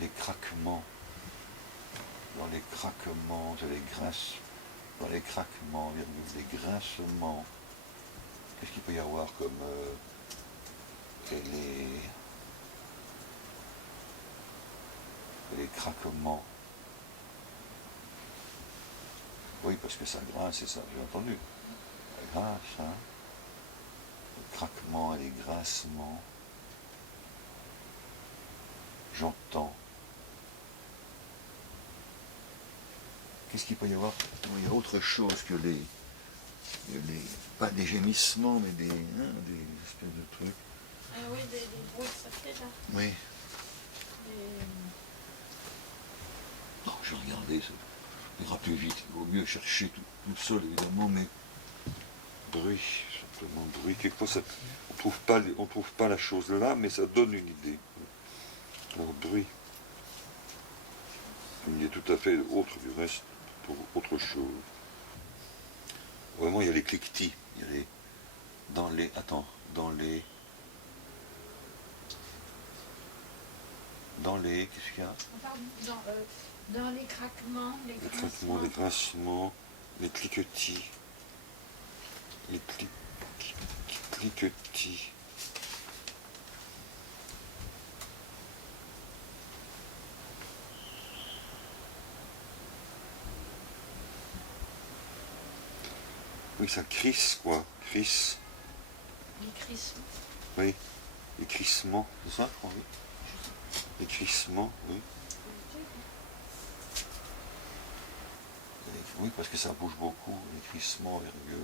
les craquements, les grinces, dans les craquements, les grincements. Qu'est-ce qu'il peut y avoir comme les craquements? Oui, parce que ça grince, c'est ça, j'ai entendu. Ça grince, hein. Les craquements et les grincements. J'entends. Qu'est-ce qu'il peut y avoir? Il y a autre chose que pas des gémissements, mais des espèces de trucs. Ah oui, des bruits que ça fait là. Oui. Des... Oh, je vais regarder, ça ira plus vite. Il vaut mieux chercher tout seul, évidemment, mais bruit, simplement bruit. Quelquefois, ça, on trouve pas la chose là, mais ça donne une idée. Alors, bruit. Une idée tout à fait autre du reste, pour autre chose. Vraiment, il y a les cliquetis. Il y a les... Dans les... Qu'est-ce qu'il y a? Dans les craquements, les craquements, les grincements, les cliquetis. Les cliquetis. Oui, ça crisse, quoi. Crisse. Les crissements. Oui. Les crissements, c'est ça, oui. Les crissements, oui. Oui, parce que ça bouge beaucoup, les crissements, virgule.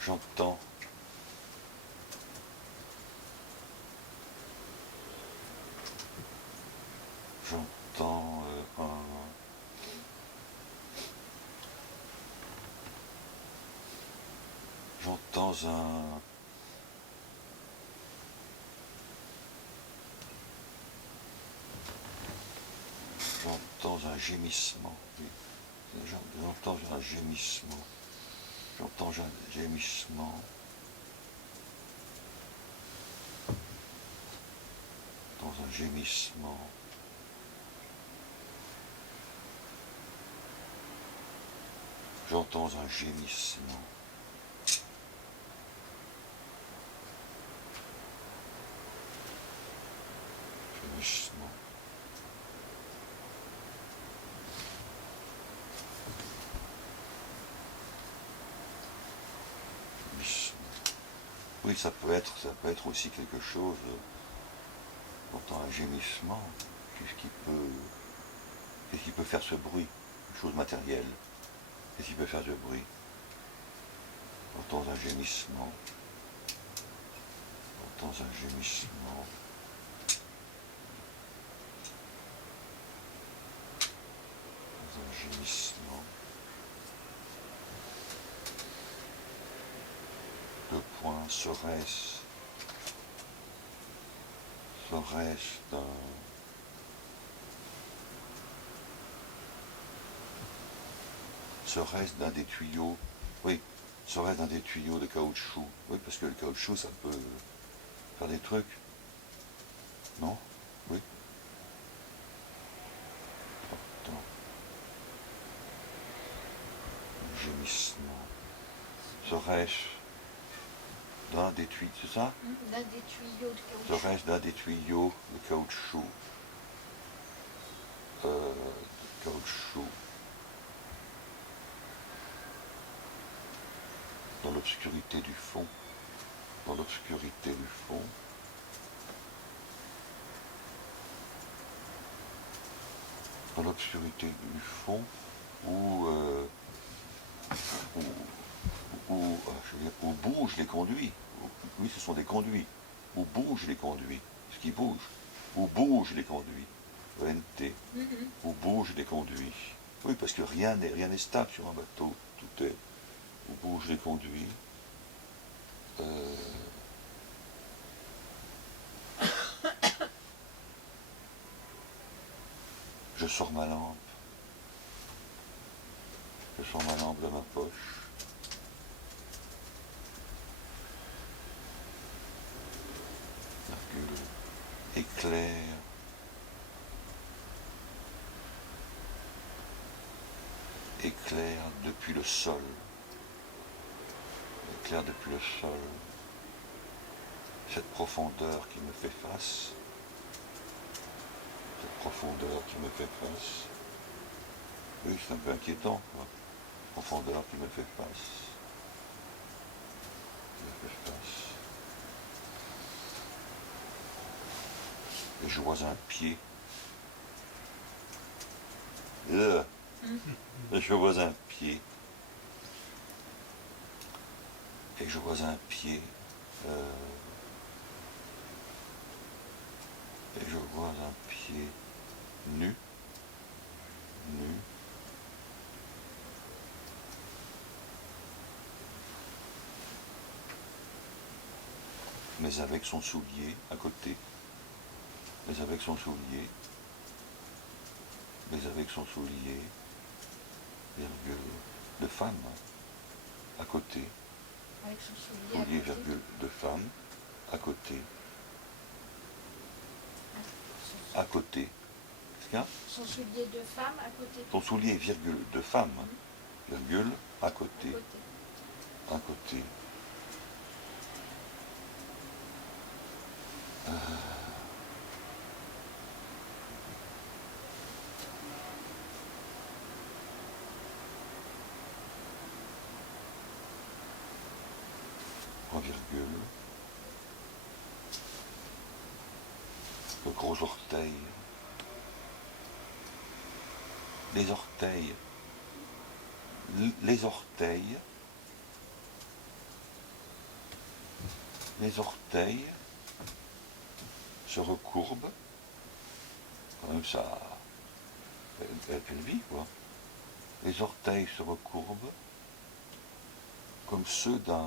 J'entends. J'entends un gémissement. Oui. J'entends un gémissement. J'entends un gémissement. Dans un gémissement. J'entends un gémissement. Gémissement. Oui, ça peut être aussi quelque chose. J'entends un gémissement. Qu'est-ce qui peut faire ce bruit? Une chose matérielle. Qu'est-ce qui peut faire ce bruit? J'entends un gémissement. J'entends un gémissement. Un gémissement. Le point serait-ce d'un des tuyaux? Oui, serait-ce d'un des tuyaux de caoutchouc? Oui, parce que le caoutchouc, ça peut faire des trucs. Non? Oui. Attends. Gémissement. Serait-ce d'un des tuyaux, c'est ça? D'un des tuyaux de caoutchouc. Serait-ce d'un des tuyaux de caoutchouc? Dans l'obscurité du fond. Dans l'obscurité du fond. Dans l'obscurité du fond, où bougent les conduits. Oui, ce sont des conduits. Où bougent les conduits. Ce qui bouge. Où bougent les conduits. ENT. Où bougent les conduits. Oui, parce que rien n'est stable sur un bateau. Tout est. Où bougent les conduits. Je sors ma lampe. Je sors ma lampe de ma poche. Virgule. éclaire, éclaire depuis le sol, éclaire depuis le sol, cette profondeur qui me fait face, cette profondeur qui me fait face. Oui, c'est un peu inquiétant, quoi. Profondeur qui me fait face, qui me fait face. Et je vois un pied. Et je vois un pied. Et je vois un pied. Et je vois un pied nu. Nu. Mais avec son soulier à côté. Mais avec son soulier. Mais avec son soulier. Virgule. De femme. À côté. Avec son soulier Soulier, à côté. virgule, de femme. À côté. Ah, À côté. Qu'est-ce qu'il y a ? son soulier de femme à côté. Son soulier, virgule, de femme. Virgule, à côté. À côté. À côté. En virgule. Le gros orteil. Les orteils. Les orteils. Les orteils se recourbent. Quand même ça. Elle vit, quoi. Les orteils se recourbent comme ceux d'un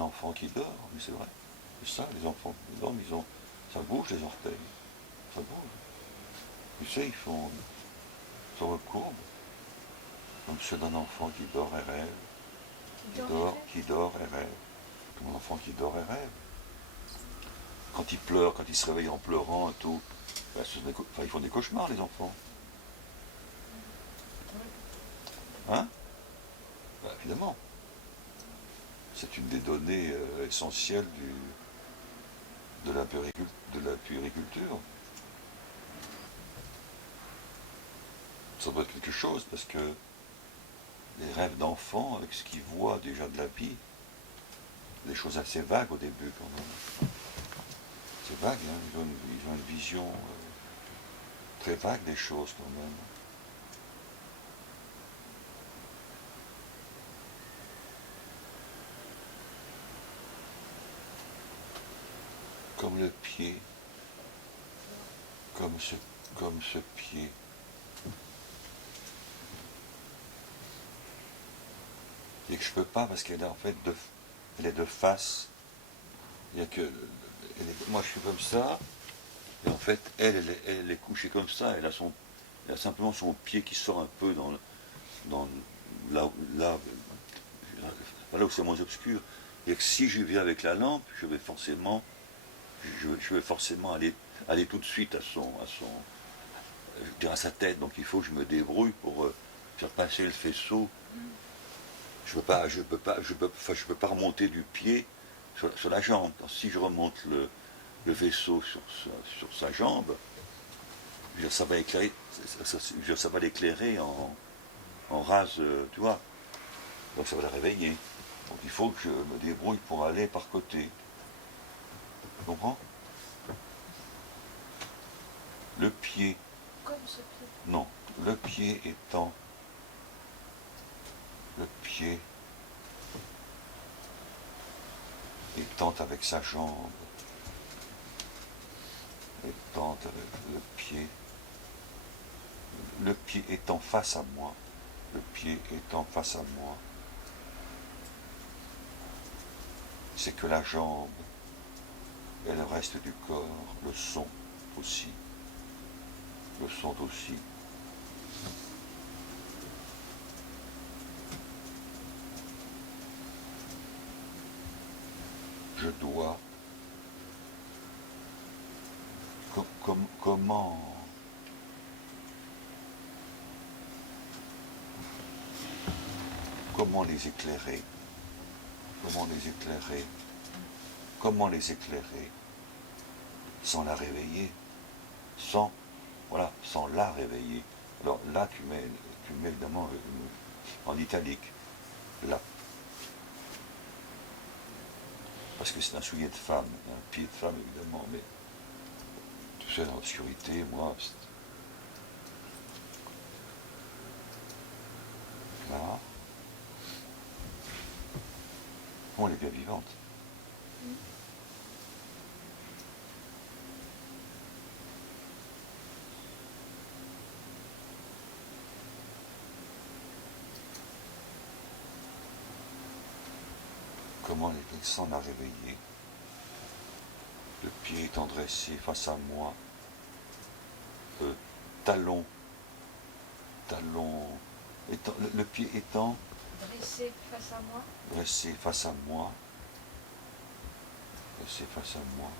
enfant qui dort, mais c'est vrai. C'est ça, les enfants qui dorment, ça bouge les orteils. Ça bouge. Tu sais, se recourbent comme ceux d'un enfant qui dort et rêve. Qui dort et rêve. Comme un enfant qui dort et rêve. Quand il pleure, quand il se réveille en pleurant et tout, ben, ils font des cauchemars, les enfants. Hein? Ben, évidemment. C'est une des données essentielles de la puériculture. Ça doit être quelque chose, parce que les rêves d'enfants, avec ce qu'ils voient déjà de la vie, des choses assez vagues au début quand même. C'est vague, hein, ils ont une vision très vague des choses quand même. Comme le pied, comme ce pied. Et que je peux pas parce qu'elle est en fait elle est de face. Il y a que, moi je suis comme ça, et en fait elle est couchée comme ça, elle a simplement son pied qui sort un peu dans là où c'est moins obscur. Et que si je viens avec la lampe, je vais forcément aller tout de suite à sa tête. Donc il faut que je me débrouille pour faire passer le faisceau. Je peux pas remonter du pied sur la jambe. Alors, si je remonte le vaisseau sur sa jambe, ça va éclairer, ça va l'éclairer en rase, tu vois. Donc ça va la réveiller. Donc il faut que je me débrouille pour aller par côté. Tu comprends? Le pied. Comme ce pied. Non, le pied étant. Le pied étant avec sa jambe. Étant avec le pied. Le pied étant face à moi. Le pied étant face à moi. C'est que la jambe et le reste du corps le sont aussi. Le sont aussi. Je dois comment les éclairer? Comment les éclairer? Comment les éclairer sans la réveiller? Sans, voilà, sans la réveiller. Alors là, tu mets évidemment en italique, là. Parce que c'est un soulier de femme, un pied de femme évidemment, mais tout seul dans l'obscurité, moi, là. Oh, elle est bien vivante. Comment les sans la réveiller? Le pied étant dressé face à moi, talon, le pied étant Dressé face à moi. Dressé face à moi, dressé face à moi,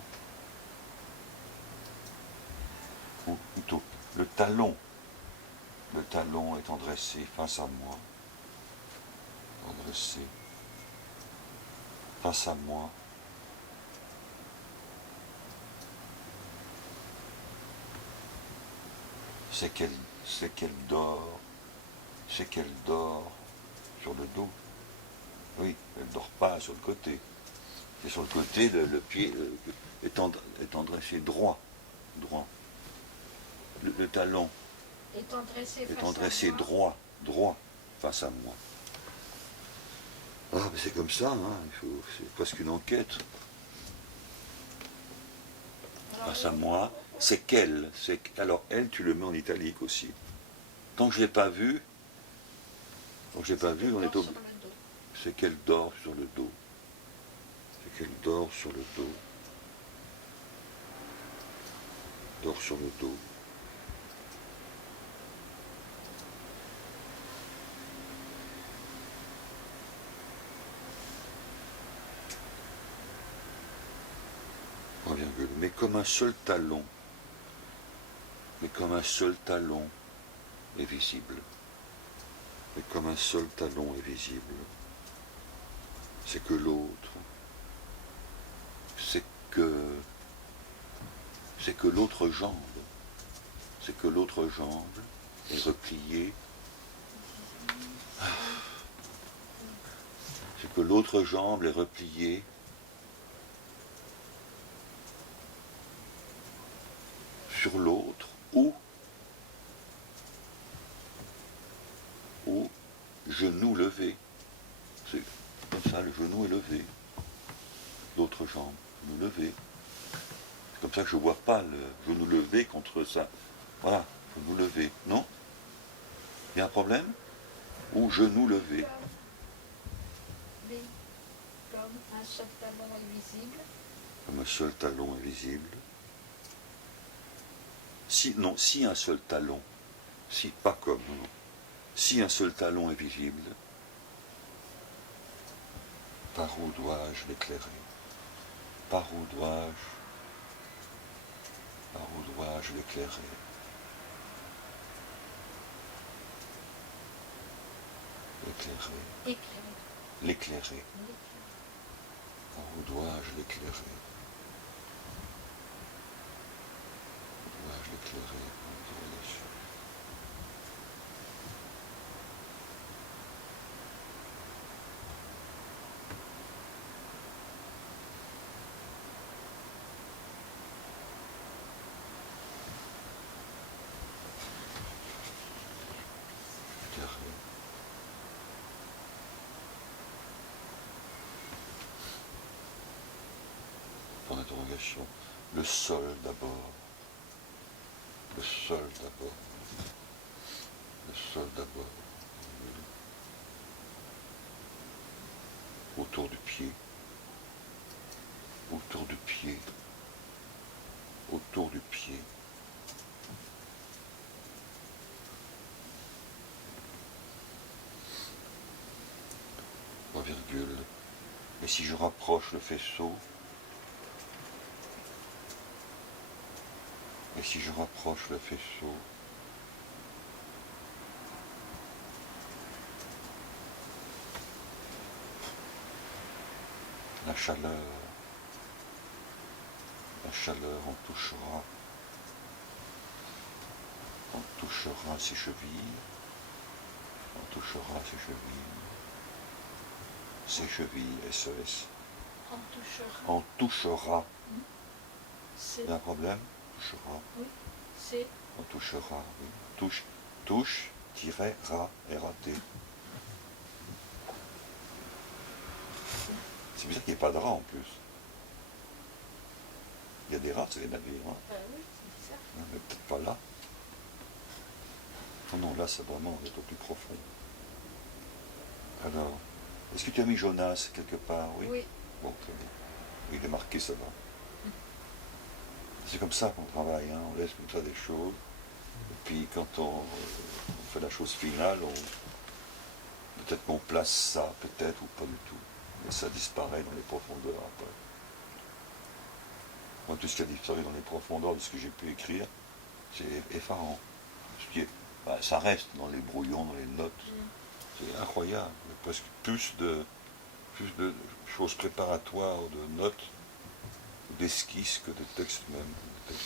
ou plutôt le talon étant dressé face à moi, dressé face à moi, c'est qu'elle dort sur le dos. Oui, elle ne dort pas sur le côté. C'est sur le côté, le pied étant dressé droit. Le talon Étant dressé droit face à moi. Ah, mais c'est comme ça, hein, c'est presque une enquête. Face à moi, c'est qu'elle. Alors, elle, tu le mets en italique aussi. Tant que je ne l'ai pas vu, on est au... C'est qu'elle dort sur le dos. C'est qu'elle dort sur le dos. Dort sur le dos. Mais comme un seul talon. Mais comme un seul talon est visible. Mais comme un seul talon est visible. C'est que l'autre. C'est que l'autre jambe. C'est que l'autre jambe est repliée. C'est que l'autre jambe est repliée sur l'autre ou genou levé. C'est comme ça, le genou est levé. L'autre jambe, genou levé. C'est comme ça que je ne vois pas le genou levé contre ça. Voilà, genou levé. Non? Il y a un problème? Ou genou levé. Oui, comme un seul talon invisible. Comme un seul talon invisible. Si un seul talon, si pas comme, non. Si un seul talon est visible, par où dois-je l'éclairer? Par où dois-je l'éclairer? L'éclairer. Par où dois-je l'éclairer? Où dois-je l'éclairer? Point d'interrogation. Le sol d'abord. Le sol d'abord. Le sol d'abord. Autour du pied. Autour du pied. Autour du pied. Virgule. Et si je rapproche le faisceau, si je rapproche le faisceau, la chaleur on touchera ses chevilles, ses chevilles, SES. On touchera. Il y a un problème? Touchera. Oui, c'est. On touchera, oui. Touche-ra, R-A-T. C'est bizarre qu'il n'y ait pas de rats en plus. Il y a des rats, c'est les navires. Hein. Oui, c'est bizarre. Mais peut-être pas là. Oh non, là, c'est vraiment, on est au plus profond. Alors, est-ce que tu as mis Jonas quelque part? Oui. Oui. Bon, très bien. Il est marqué, ça va. C'est comme ça qu'on travaille, hein. On laisse comme ça des choses. Et puis quand on fait la chose finale, peut-être qu'on place ça, peut-être, ou pas du tout. Mais ça disparaît dans les profondeurs après. Moi, tout ce qui a disparu dans les profondeurs de ce que j'ai pu écrire, c'est effarant. Ce qui est, ça reste dans les brouillons, dans les notes. C'est incroyable. Il y a presque plus de choses préparatoires, de notes, d'esquisses que de textes même. Je ne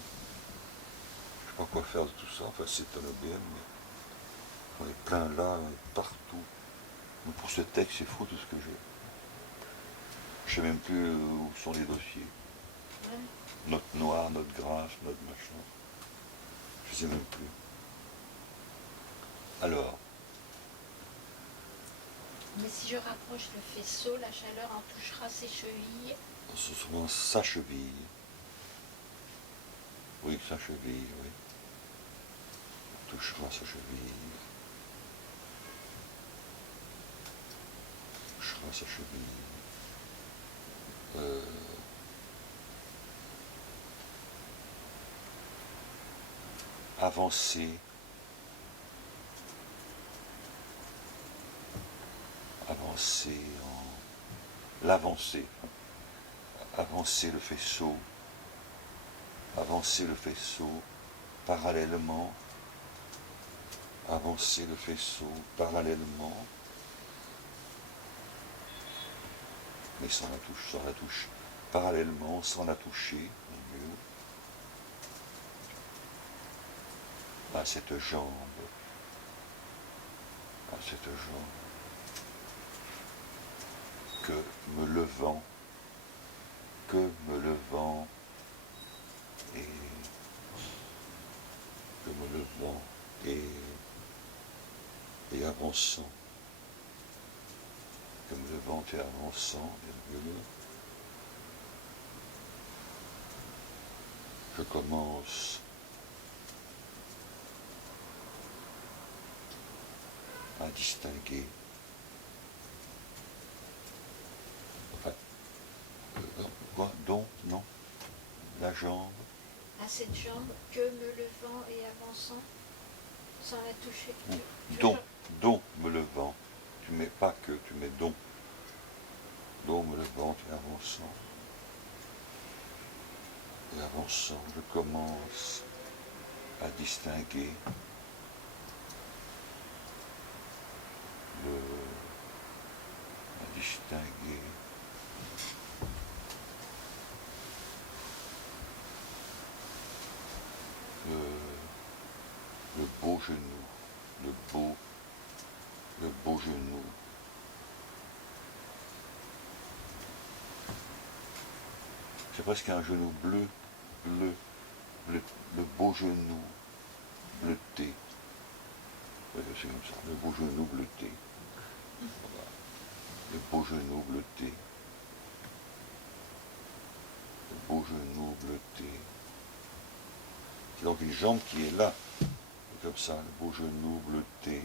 sais pas quoi faire de tout ça. Enfin, c'est un OBM, mais on est plein là, on est partout. Mais pour ce texte, c'est fou tout ce que j'ai. Je ne sais même plus où sont les dossiers. Ouais. Note noire, note grasse, note machin. Je ne sais même plus. Alors. Mais si je rapproche le faisceau, la chaleur en touchera ses chevilles. C'est souvent sa cheville. Oui, sa cheville, oui. On touchera sa cheville. On touchera sa cheville. Avancer. Avancer en... L'avancer. Avancer le faisceau. Avancer le faisceau parallèlement. Avancer le faisceau parallèlement. Mais sans la touche. Parallèlement, sans la toucher, mieux. À cette jambe. À cette jambe. Que me levant et avançant, que me levant et avançant, je commence à distinguer. Quoi? Donc, non. La jambe. À cette jambe, que me levant et avançant, sans la toucher. Donc me levant. Tu mets pas que, tu mets donc. Donc me levant et avançant. Et avançant, je commence à distinguer le beau genou, le beau genou. C'est presque un genou bleu, le beau genou bleuté. C'est comme ça, le beau genou bleuté. Voilà. Le beau genou bleuté. Le beau genou bleuté. C'est donc une jambe qui est là, comme ça, le beau genou bleuté.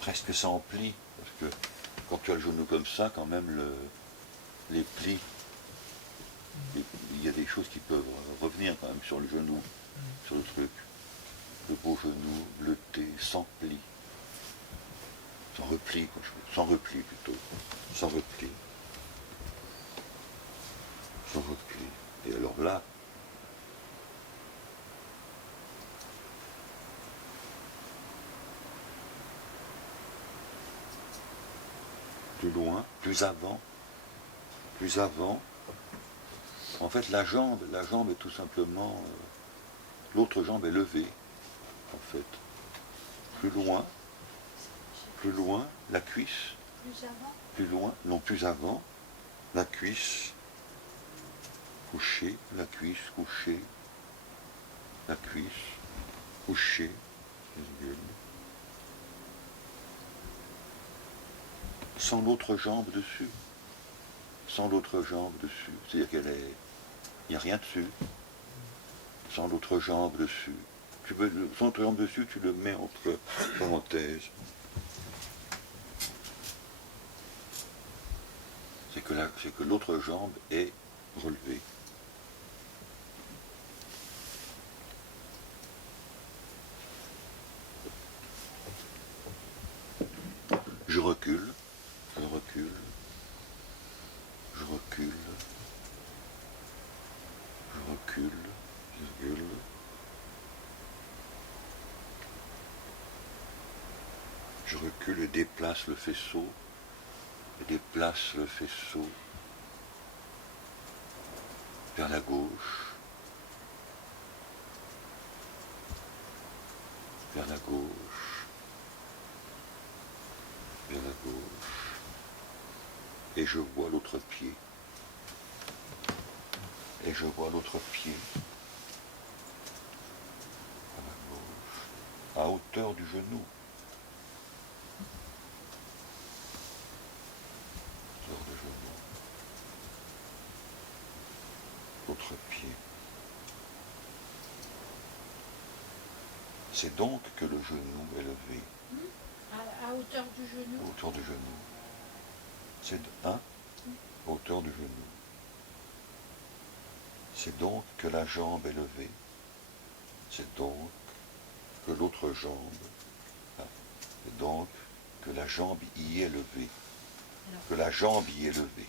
Presque sans pli, parce que quand tu as le genou comme ça, quand même les plis, il y a des choses qui peuvent revenir quand même sur le genou, sur le truc. Le beau genou bleuté, sans pli, sans repli, sans repli plutôt, sans repli. Et alors là, plus loin, plus avant, en fait la jambe est tout simplement, l'autre jambe est levée, en fait. Plus loin, la cuisse, Plus avant. plus loin, non plus avant, la cuisse couchée, la cuisse couchée, la cuisse couchée, sans l'autre jambe dessus. Sans l'autre jambe dessus. C'est-à-dire qu'elle est. Il n'y a rien dessus. Sans l'autre jambe dessus. Sans l'autre jambe dessus, tu le mets entre parenthèses. C'est que l'autre jambe est relevée. Je recule, virgule. Je recule et déplace le faisceau. Vers la gauche. Vers la gauche. Et je vois l'autre pied. À la gauche. À hauteur du genou. L'autre pied. C'est donc que le genou est levé. À hauteur du genou. À hauteur du genou. C'est à hauteur du genou. C'est donc que la jambe est levée. C'est donc que l'autre jambe. C'est donc que la jambe y est levée. Que la jambe y est levée.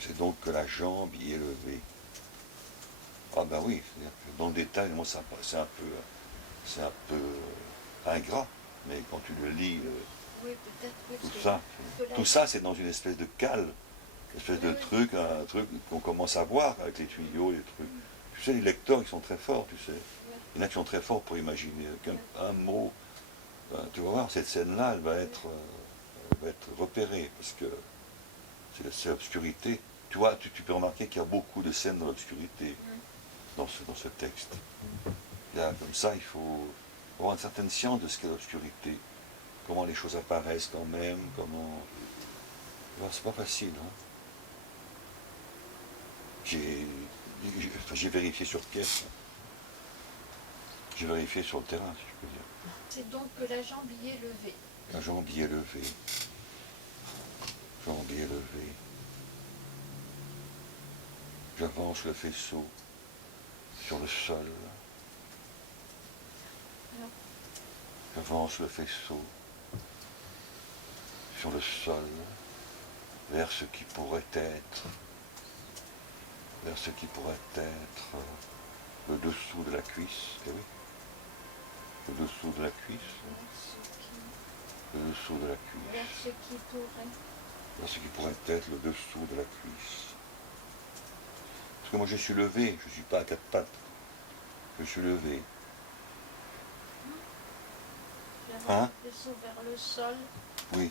C'est donc que la jambe y est levée. Ah ben oui, dans le détail, moi c'est un peu ingrat, mais quand tu le lis, oui, tout ça c'est dans une espèce de cale, une espèce de truc, un truc qu'on commence à voir avec les tuyaux, les trucs. Tu sais, les lecteurs, ils sont très forts, tu sais. Il y en a qui sont très forts pour imaginer un mot. Ben, tu vas voir, cette scène-là, elle va être repérée, parce que c'est l'obscurité. Tu vois, tu peux remarquer qu'il y a beaucoup de scènes dans l'obscurité dans ce texte. Là, comme ça, il faut avoir une certaine science de ce qu'est l'obscurité. Comment les choses apparaissent quand même, comment... Alors, c'est pas facile, hein. J'ai vérifié sur pièce. J'ai vérifié sur le terrain, si je peux dire. C'est donc que la jambe y est levée. La jambe y est levée. J'avance le faisceau sur le sol. J'avance le faisceau sur le sol vers ce qui pourrait être le dessous de la cuisse. Eh oui. Le dessous de la cuisse. Vers ce qui pourrait être le dessous de la cuisse. Parce que moi je suis levé, je ne suis pas à quatre pattes. Je suis levé. Hein? Le faisceau vers le sol. Oui.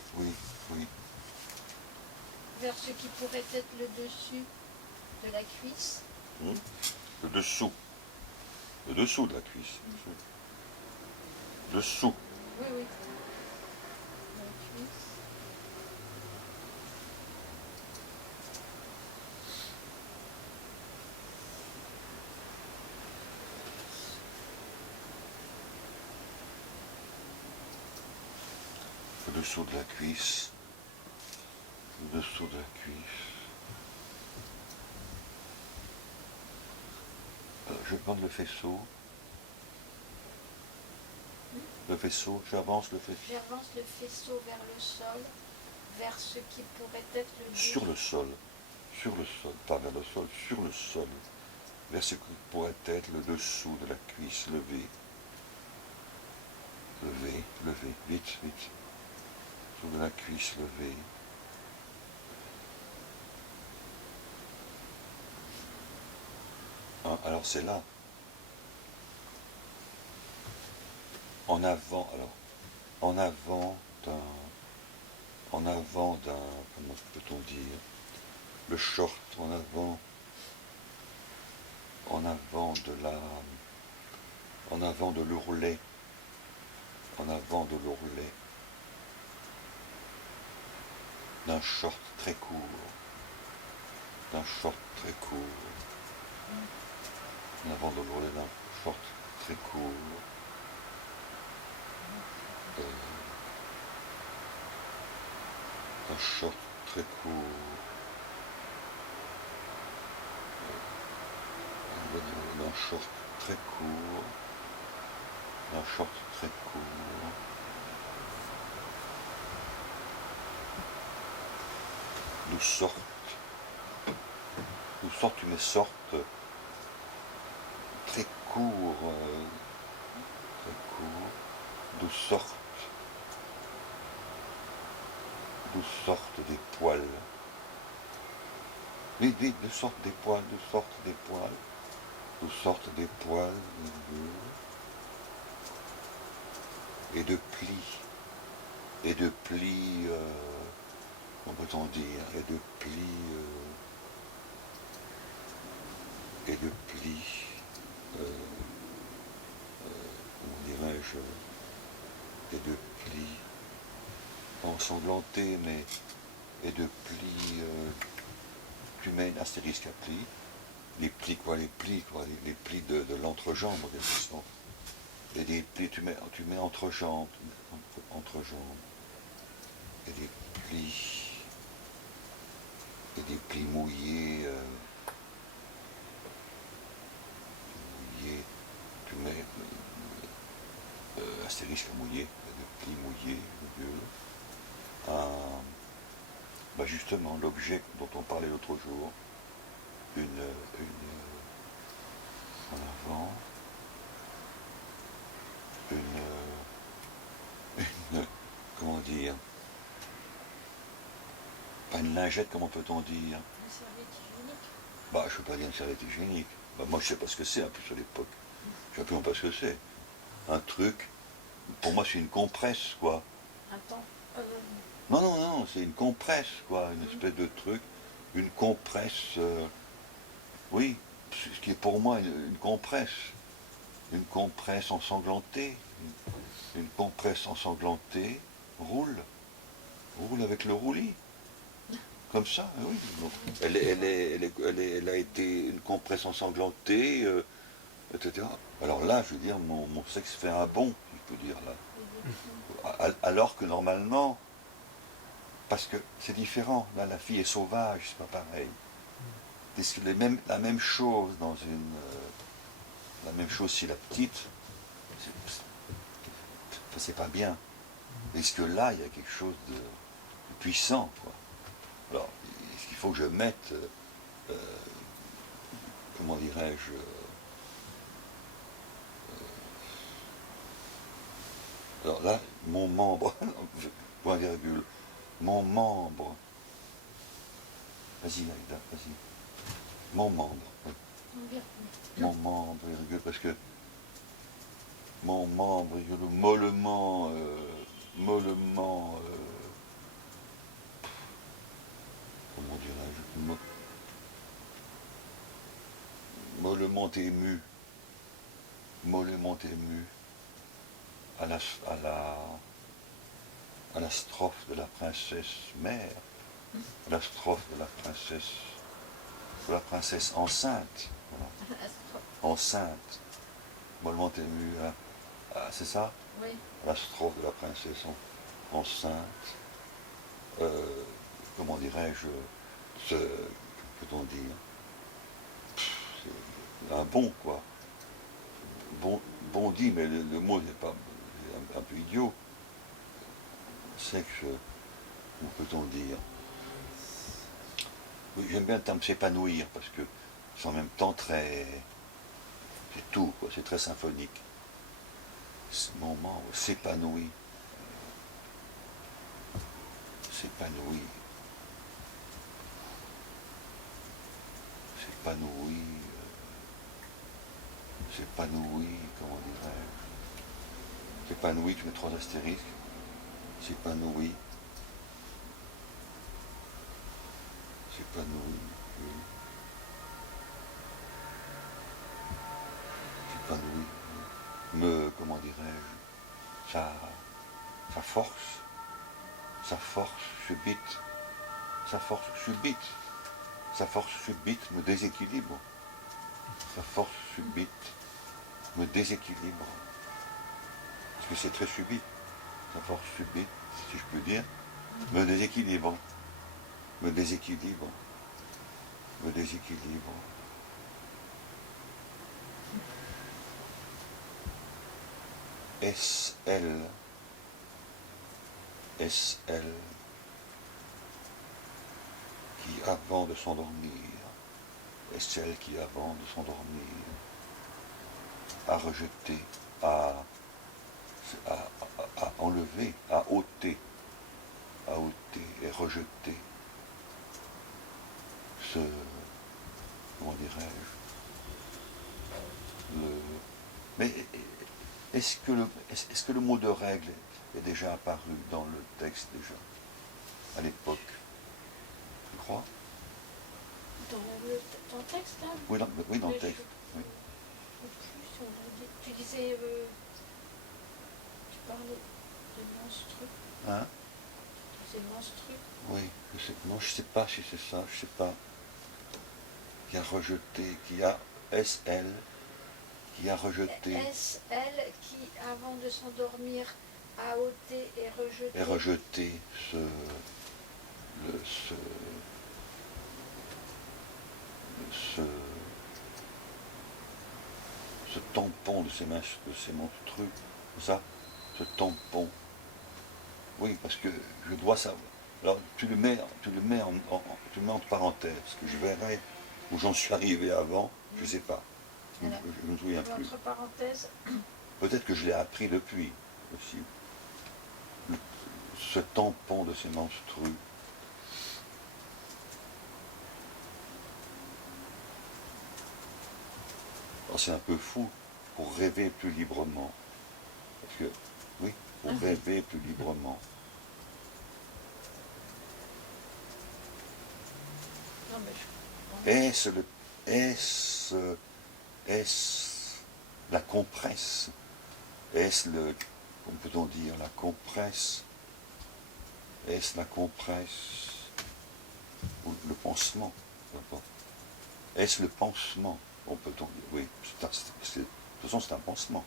Vers ce qui pourrait être le dessus de la cuisse. Le dessous. Le dessous de la cuisse. Dessous. Oui. La cuisse. Le dessous de la cuisse. Je vais prendre le faisceau. J'avance le faisceau. J'avance le faisceau vers le sol, vers ce qui pourrait être le dessus. Sur le sol. sur le sol, pas vers le sol, sur le sol, vers ce qui pourrait être le dessous de la cuisse levée. Levée, levée, vite, vite. Sur de la cuisse levée. Hein, alors c'est là. En avant, alors, en avant d'un, comment peut-on dire, le short en avant de l'ourlet, en avant de l'ourlet, d'un short très court, en avant de l'ourlet d'un short très court, un short très court, d'un short très court, d'un short très court, d'où sortent une sorte très court, d'où sortent des poils. Vite, vite, d'où sortent des poils, et de plis, comment peut-on dire, et de plis, comment dirais-je, et de plis ensanglantés, mais et de plis, tu mets un astérisque à plis, les plis de l'entrejambe en quelque sorte. Et des plis, tu mets entrejambe, et des plis mouillés, tu mets astérisque mouillé, des plis mouillés, bah justement, l'objet dont on parlait l'autre jour, en avant, comment dire, pas une lingette, comment peut-on dire? Une serviette hygiénique. Bah, je ne peux pas dire une serviette hygiénique. Bah, moi, je sais pas ce que c'est, un peu à l'époque. Je ne sais pas ce que c'est. Un truc, pour moi, c'est une compresse, quoi. Un temps. Non, c'est une compresse, quoi, une espèce de truc. Une compresse, oui, ce qui est pour moi une compresse. Une compresse ensanglantée. Une compresse ensanglantée roule avec le roulis. Comme ça, oui. Bon. Elle a été une compresse ensanglantée, etc. Alors là, je veux dire, mon sexe fait un bond, si je peux dire là. Alors que normalement, parce que c'est différent, là la fille est sauvage, c'est pas pareil. La même chose dans la même chose si la petite, c'est pas bien. Est-ce que là, il y a quelque chose de puissant, quoi. Alors, est-ce qu'il faut que je mette, comment dirais-je, alors là, mon membre, point virgule, mon membre, vas-y Naïda, vas-y, mon membre, mon membre, virgule, parce que mon membre, virgule, mollement, comment dirais-je, mollement ému, à la strophe de la princesse mère, à la strophe de la princesse enceinte, voilà. Enceinte, mollement ému, c'est ça? Oui. À la strophe de la princesse enceinte, comment dirais-je, peut-on dire, c'est un bon, quoi. Bon dit, mais le mot n'est pas un peu idiot. C'est que, comment peut-on dire, Oui, j'aime bien le terme s'épanouir parce que c'est en même temps très. C'est tout, quoi, c'est très symphonique. Ce moment où s'épanouit. S'épanouit. S'épanouit. S'épanouit, comment dirais-je. S'épanouit, tu mets 3 astérisques. S'épanouit. S'épanouit. Oui. S'épanouit. Me, comment dirais-je, sa force subite, sa force subite me déséquilibre. Sa force subite me déséquilibre. Parce que c'est très subit. Sa force subite, si je peux dire, me déséquilibre. Me déséquilibre. Me déséquilibre. Est-ce elle qui, avant de s'endormir, est-ce elle qui, avant de s'endormir, a rejeté, a enlevé, a ôté et rejeté ce, comment dirais-je, mais est-ce que le mot de règle est déjà apparu dans le texte déjà, à l'époque, je crois? Dans le texte, là? Oui, dans le texte. Oui. Tu disais, tu parlais de monstru. Hein? Tu disais monstru. Oui, non, je ne sais pas si c'est ça, je ne sais pas. Qui a rejeté, est-ce elle qui a rejeté. Est-ce elle qui, avant de s'endormir, a ôté et rejeté. Et rejeté ce tampon de ces monstrueux, ça, ce tampon. Oui, parce que je dois savoir. Alors tu le mets entre parenthèses, parce que je verrai où j'en suis arrivé avant, je ne sais pas. Je ne me souviens plus. Entre parenthèses. Peut-être que je l'ai appris depuis aussi. Ce tampon de ces monstrueux. C'est un peu fou pour rêver plus librement. Parce que, oui, pour rêver plus librement. Non, mais Est-ce la compresse? Est-ce comment peut-on dire, la compresse? Est-ce la compresse? Ou le pansement? Est-ce le pansement? On peut-on dire, oui, de toute façon c'est un pansement.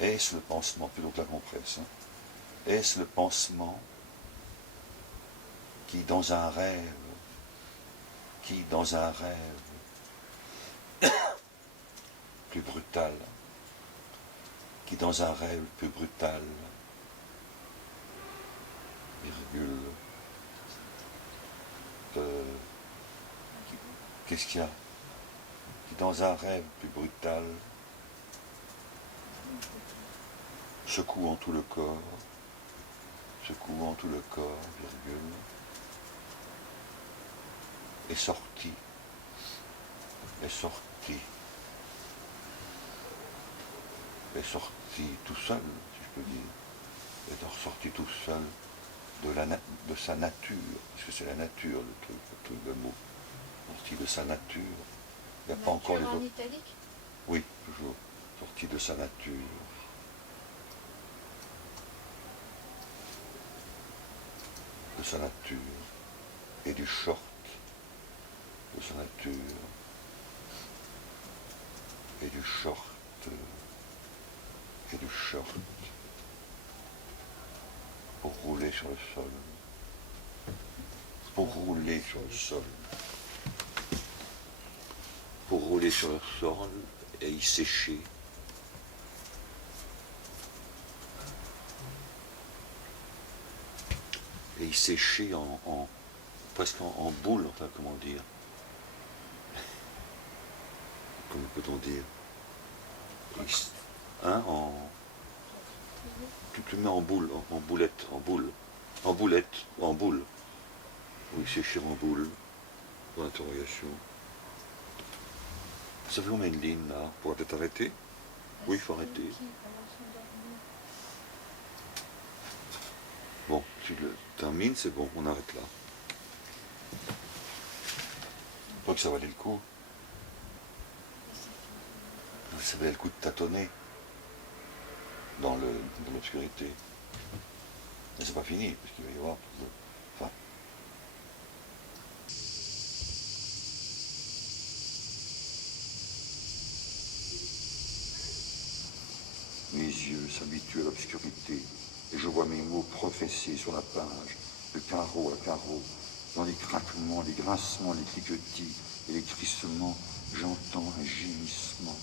Est-ce le pansement plutôt que la compresse? Hein? Est-ce le pansement qui dans un rêve plus brutal, virgule, qu'est-ce qu'il y a? Qui dans un rêve plus brutal, secouant tout le corps, virgule, est sorti tout seul, si je peux dire, est ressorti tout seul de sa nature, parce que c'est la nature le mot, sorti de sa nature. Il n'y a pas encore les en autres. italique? Oui, toujours, sorti de sa nature. De sa nature, et du short de sa nature, et du short, pour rouler sur le sol, pour rouler sur le sol et y sécher. Et y sécher presque en boule, enfin comment dire. Comment peut-on dire? Hein, tu le mets en boule, en boulette, en boule. En boulette, en boule. Oui, séchir en boule. Pour l'interrogation. Ça fait combien de lignes là? Pour peut-être arrêter? Oui, il faut arrêter. Bon, tu le termines, c'est bon, on arrête là. Je crois que ça valait le coup. Ça valait le coup de tâtonner dans l'obscurité. Mais c'est pas fini, parce qu'il va y avoir... Enfin... Mes yeux s'habituent à l'obscurité et je vois mes mots professés sur la page, de carreau à carreau. Dans les craquements, les grincements, les cliquetis et les crissements, j'entends un gémissement.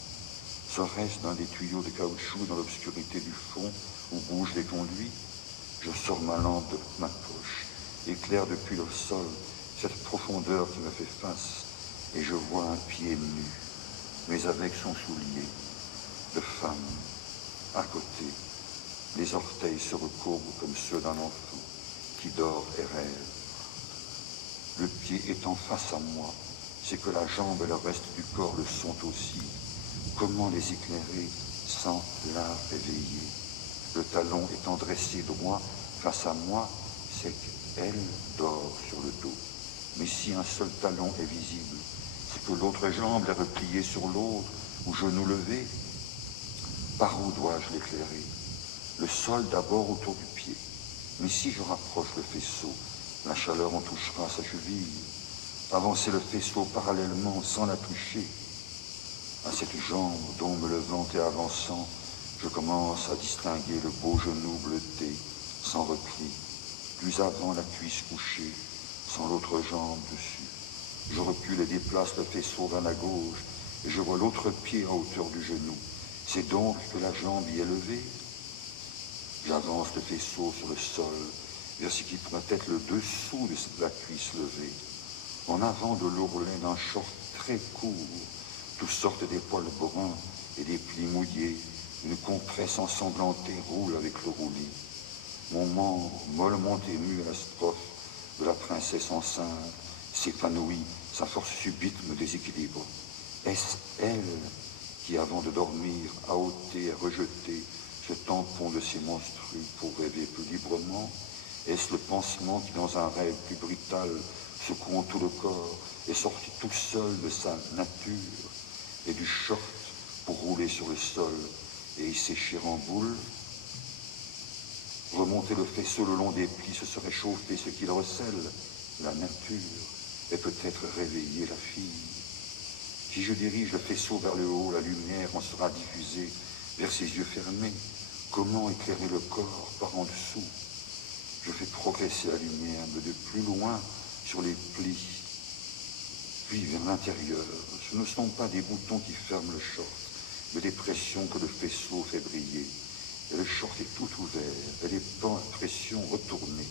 Serait-ce dans des tuyaux de caoutchouc dans l'obscurité du fond où bougent les conduits? Je sors ma lampe de ma poche, éclaire depuis le sol cette profondeur qui me fait face, et je vois un pied nu, mais avec son soulier de femme. À côté, les orteils se recourbent comme ceux d'un enfant qui dort et rêve. Le pied étant face à moi, c'est que la jambe et le reste du corps le sont aussi. Comment les éclairer sans la réveiller? Le talon étant dressé droit face à moi, c'est qu'elle dort sur le dos. Mais si un seul talon est visible, c'est que l'autre jambe est repliée sur l'autre, ou genou levé. Par où dois-je l'éclairer? Le sol d'abord autour du pied. Mais si je rapproche le faisceau, la chaleur en touchera sa cheville. Avancer le faisceau parallèlement sans la toucher. À cette jambe dont me levant et avançant, je commence à distinguer le beau genou bleuté, sans repli, plus avant la cuisse couchée, sans l'autre jambe dessus. Je recule et déplace le faisceau vers la gauche, et je vois l'autre pied à hauteur du genou. C'est donc que la jambe y est levée. J'avance le faisceau sur le sol, vers ce qui pourrait être le dessous de la cuisse levée. En avant de l'ourlet d'un short très court, toutes sortes des poils bruns et des plis mouillés, une compresse ensanglantée roule avec le roulis. Mon membre, mollement ému à la strophe de la princesse enceinte, s'épanouit, sa force subite me déséquilibre. Est-ce elle qui, avant de dormir, a ôté et rejeté ce tampon de ses monstrues pour rêver plus librement? Est-ce le pansement qui, dans un rêve plus brutal, secouant tout le corps, est sorti tout seul de sa nature et du short pour rouler sur le sol et y sécher en boule? Remonter le faisceau le long des plis, ce serait chauffer ce qu'il recèle, la nature, et peut-être réveiller la fille. Si je dirige le faisceau vers le haut, la lumière en sera diffusée vers ses yeux fermés. Comment éclairer le corps par en dessous? Je fais progresser la lumière, mais de plus loin sur les plis, puis vers l'intérieur. Ce ne sont pas des boutons qui ferment le short, mais des pressions que le faisceau fait briller. Et le short est tout ouvert, et les pans à pression retournés.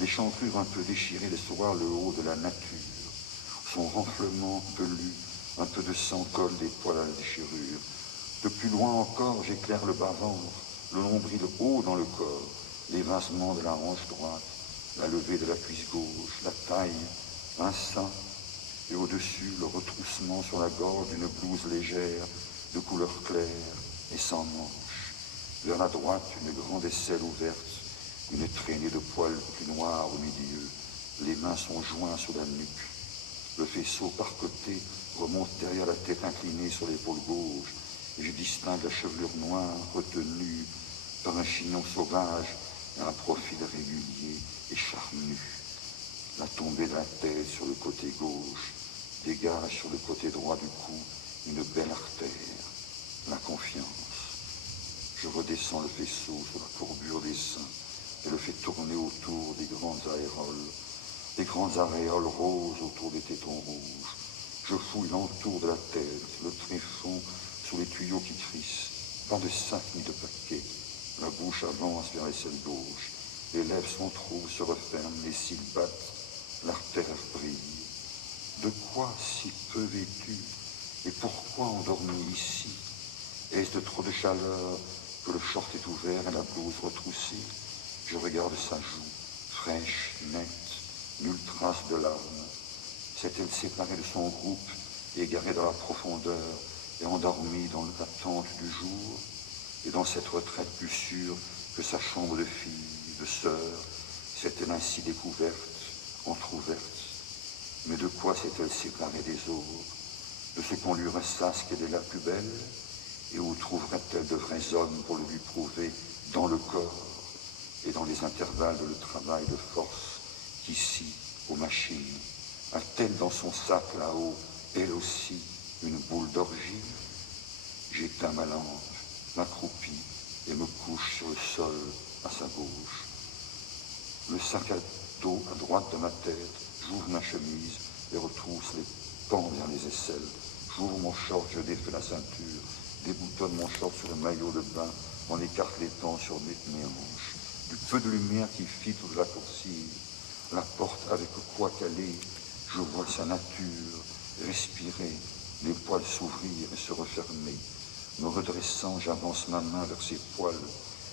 L'échancrure un peu déchirée laisse voir le haut de la nature. Son renflement pelu, un peu de sang colle des poils à la déchirure. De plus loin encore, j'éclaire le bas-ventre, le nombril haut dans le corps, l'évincement de la hanche droite, la levée de la cuisse gauche, la taille, un sein, et au-dessus, le retroussement sur la gorge d'une blouse légère, de couleur claire et sans manches. Vers la droite, une grande aisselle ouverte, une traînée de poils plus noirs au milieu. Les mains sont joints sur la nuque. Le faisceau par côté remonte derrière la tête inclinée sur l'épaule gauche, et je distingue la chevelure noire retenue par un chignon sauvage et un profil régulier et charnu. La tombée de la tête sur le côté gauche dégage sur le côté droit du cou une belle artère, la confiance. Je redescends le faisceau sur la courbure des seins et le fais tourner autour des grandes aréoles roses autour des tétons rouges. Je fouille l'entour de la tête, le tréfonds sous les tuyaux qui crissent. Pas de sac ni de paquet. La bouche avance vers l'aisselle gauche. Les lèvres s'entrouvent, se referment, les cils battent. l'artère brille. De quoi si peu vêtu, et pourquoi endormi ici? Est-ce de trop de chaleur que le short est ouvert et la blouse retroussée? Je regarde sa joue, fraîche, nette, nulle trace de larmes. S'est-elle séparée de son groupe, égarée dans la profondeur et endormie dans l'attente du jour? Et dans cette retraite plus sûre que sa chambre de fille, de sœur, s'est-elle ainsi découverte, entr'ouverte? Mais de quoi s'est-elle séparée des autres? De ce qu'on lui ressasse qu'elle est la plus belle? Et où trouverait-elle de vrais hommes pour le lui prouver dans le corps et dans les intervalles de le travail de force qu'ici, aux machines, a-t-elle dans son sac là-haut, elle aussi, une boule d'orgie? J'éteins ma lampe, m'accroupis et me couche sur le sol à sa gauche. Le sac à dos à droite de ma tête, j'ouvre ma chemise et retrousse les pans vers les aisselles. J'ouvre mon short, je défais la ceinture, déboutonne mon short sur le maillot de bain, en écarte les temps sur mes hanches. Du peu de lumière qui filtre de la coursive, la porte avec quoi qu'elle est, je vois sa nature respirer, les poils s'ouvrir et se refermer. Me redressant, j'avance ma main vers ses poils,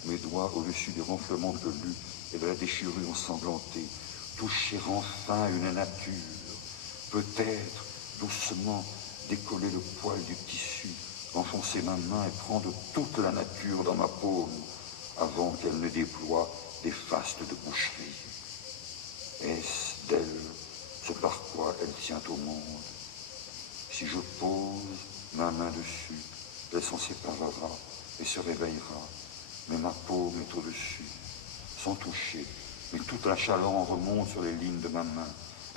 mes doigts au-dessus des ronflements de velours et de la déchirure ensanglantée, toucher enfin une nature, peut-être doucement décoller le poil du tissu, enfoncer ma main et prendre toute la nature dans ma paume, avant qu'elle ne déploie des fastes de boucherie. Est-ce d'elle ce par quoi elle tient au monde? Si je pose ma main dessus, elle s'en séparera et se réveillera, mais ma paume est au-dessus, sans toucher, mais toute la chaleur en remonte sur les lignes de ma main.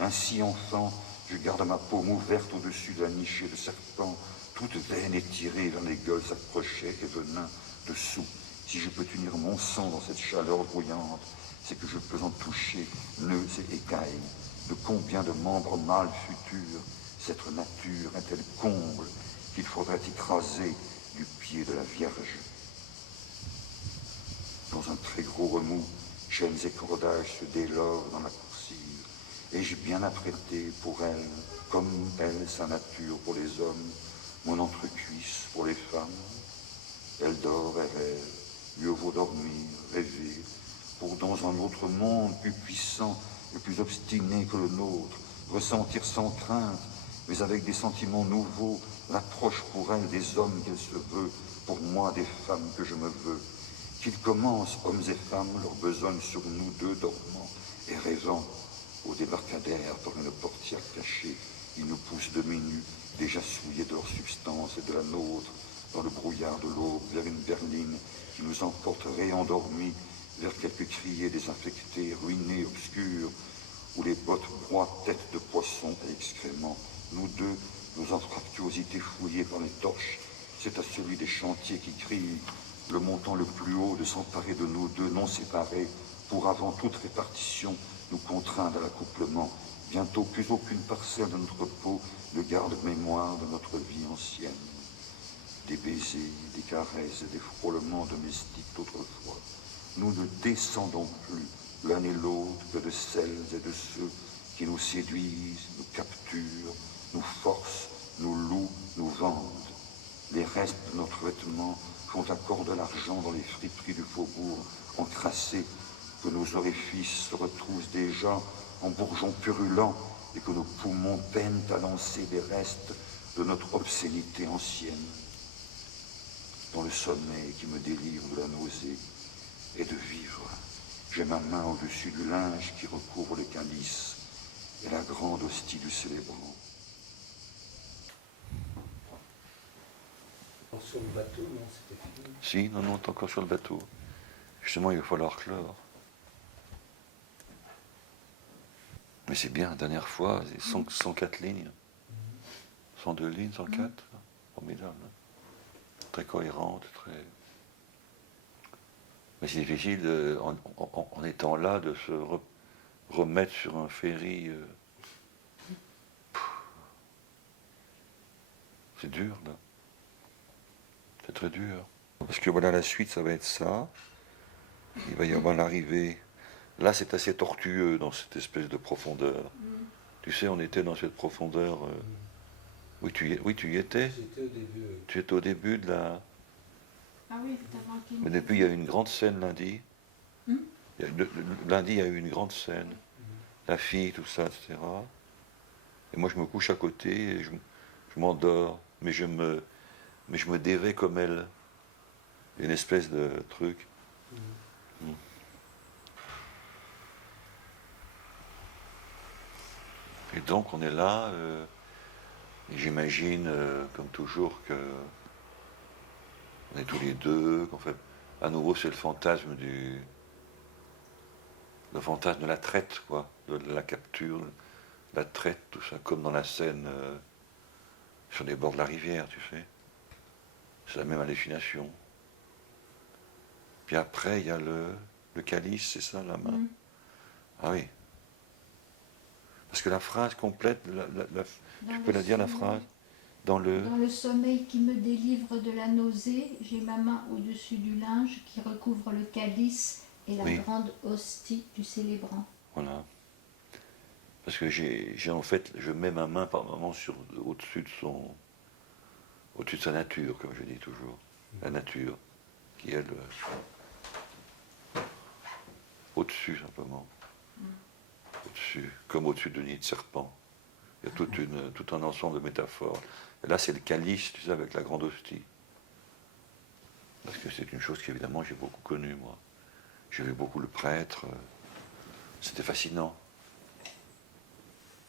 Ainsi, enfant, je garde ma paume ouverte au-dessus de la nichée de serpent, toute veine étirée vers les gueules accrochées et venin dessous. Si je peux tenir mon sang dans cette chaleur bruyante, c'est que je peux en toucher nœuds et écailles. De combien de membres mâles futurs cette nature est-elle comble qu'il faudrait écraser du pied de la Vierge? Dans un très gros remous, chaînes et cordages se délorent dans la coursive. Ai-je bien apprêté pour elle, comme elle, sa nature pour les hommes, mon entrecuisse pour les femmes? Elle dort et rêve, mieux vaut dormir, rêver, pour dans un autre monde plus puissant et plus obstiné que le nôtre, ressentir sans crainte, mais avec des sentiments nouveaux, l'approche pour elle des hommes qu'elle se veut, pour moi des femmes que je me veux. Qu'ils commencent, hommes et femmes, leur besogne sur nous deux dormants et rêvant. Au débarcadère, par une portière cachée, ils nous poussent demi-nus, déjà souillés de leur substance et de la nôtre, dans le brouillard de l'aube, vers une berline qui nous emporterait endormis, vers quelques criers désinfectés, ruinés, obscurs, où les bottes broient tête de poisson et excréments. Nous deux, nos anfractuosités fouillées par les torches, c'est à celui des chantiers qui crie, le montant le plus haut, de s'emparer de nous deux non séparés, pour avant toute répartition, nous contraindre à l'accouplement. Bientôt plus aucune parcelle de notre peau ne garde mémoire de notre vie ancienne. Des baisers, des caresses et des frôlements domestiques d'autrefois. Nous ne descendons plus l'un et l'autre que de celles et de ceux qui nous séduisent, nous capturent, nous forcent, nous louent, nous vendent. Les restes de notre vêtement font accord de l'argent dans les friperies du faubourg, encrassés, que nos orifices se retroussent déjà en bourgeons purulents et que nos poumons peinent à lancer des restes de notre obscénité ancienne. Dans le sommeil qui me délivre de la nausée et de vivre, j'ai ma main au-dessus du linge qui recouvre le calice et la grande hostie du célébrant. Sur le bateau, non, c'était fini. Si, non, non, t'es encore sur le bateau. Justement, il va falloir clore. Mais c'est bien, la dernière fois, 104 lignes. 102 lignes, 104. Formidable. Très cohérente, très... Mais c'est difficile, en étant là, de se remettre sur un ferry. C'est dur, là. C'est très dur. Parce que voilà, la suite, ça va être ça. Il va y avoir l'arrivée Là, c'est assez tortueux dans cette espèce de profondeur. Tu sais, on était dans cette profondeur. Oui, tu y étais. J'étais au début. Tu étais au début de la. Ah oui, avant qu'il Mais depuis, il y a eu une grande scène lundi. Hmm. Lundi, il y a eu une grande scène. La fille, tout ça, etc. Et moi, je me couche à côté et je m'endors. Mais je me dévais comme elle. Une espèce de truc. Et donc, on est là. Et j'imagine, comme toujours, que on est tous les deux, qu'en fait, à nouveau, c'est le fantasme de la traite, quoi, de la capture, la traite, tout ça, comme dans la scène sur les bords de la rivière, tu sais. C'est la même hallucination. Puis après, il y a le calice, c'est ça, la main. Ah oui. Parce que la phrase complète, tu peux la dire, la phrase dans le... Dans le sommeil qui me délivre de la nausée, j'ai ma main au-dessus du linge qui recouvre le calice et la Oui. grande hostie du célébrant. Voilà. Parce que j'ai en fait, je mets ma main par moment au-dessus de sa nature, comme je dis toujours. La nature, qui est au-dessus simplement. Au-dessus, comme au-dessus de nid de serpent. Il y a tout un ensemble de métaphores. Et là, c'est le calice, tu sais, avec la grande hostie. Parce que c'est une chose qu'évidemment j'ai beaucoup connue, moi. J'ai vu beaucoup le prêtre. C'était fascinant.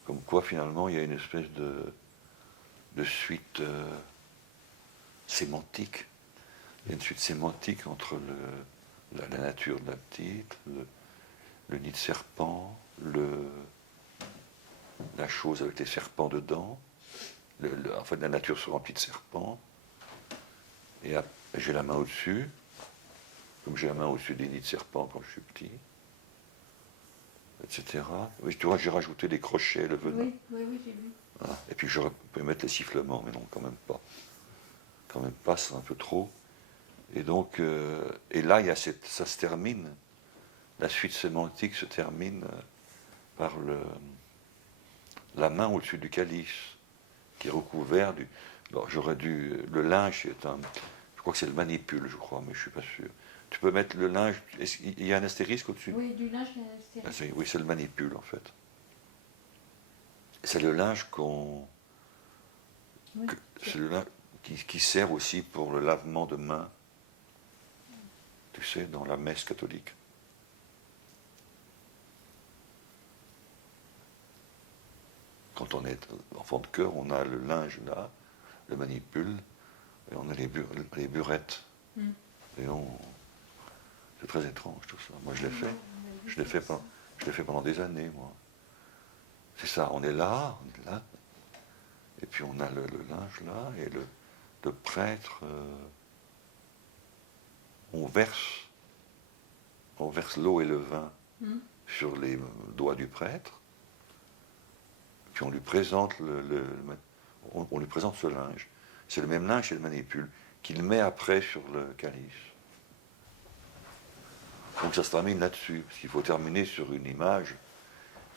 Comme quoi, finalement, il y a une espèce de suite sémantique. Il y a une suite sémantique entre la nature de la petite, le nid de serpent, la chose avec les serpents dedans. En fait, la nature se remplit de serpents. Et j'ai la main au-dessus, comme j'ai la main au-dessus des nids de serpents quand je suis petit, etc. Oui, tu vois, j'ai rajouté les crochets, le venin. Oui, j'ai vu. Voilà. Et puis j'aurais pu mettre les sifflements, mais non, quand même pas. Quand même pas, c'est un peu trop. Et donc, et là, ça se termine, la suite sémantique se termine par la main au-dessus du calice, qui est recouvert du... Alors j'aurais dû... Le linge est un... Je crois que c'est le manipule, je crois, mais je suis pas sûr. Tu peux mettre le linge... Il y a un astérisque au-dessus? Oui, du linge, il y a un astérisque. Oui, c'est le manipule, en fait. C'est le linge Oui. C'est le linge qui sert aussi pour le lavement de mains, tu sais, dans la messe catholique. Quand on est enfant de cœur, on a le linge là, le manipule, et on a les burettes. Et c'est très étrange tout ça. Moi je l'ai fait. Je l'ai fait pendant des années, moi. C'est ça, on est là, et puis on a le linge là, et le prêtre, on verse l'eau et le vin sur les doigts du prêtre, puis on lui présente on lui présente ce linge. C'est le même linge, c'est le manipule, qu'il met après sur le calice. Donc ça se termine là-dessus, parce qu'il faut terminer sur une image,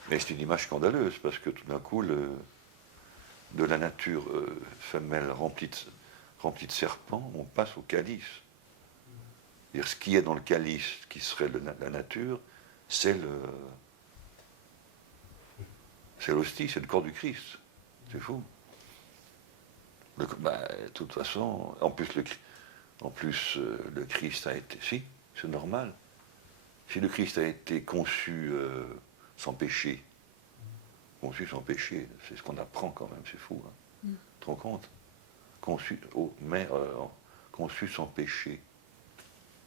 mais c'est une image scandaleuse, parce que tout d'un coup, de la nature femelle remplie de serpents, on passe au calice. C'est-à-dire, ce qui est dans le calice, qui serait la nature, c'est l'hostie, c'est le corps du Christ. C'est fou. De toute façon, en plus le Christ a été... Si, c'est normal. Si le Christ a été conçu sans péché, c'est ce qu'on apprend quand même, c'est fou. Hein. Tu te rends compte? Conçu sans péché.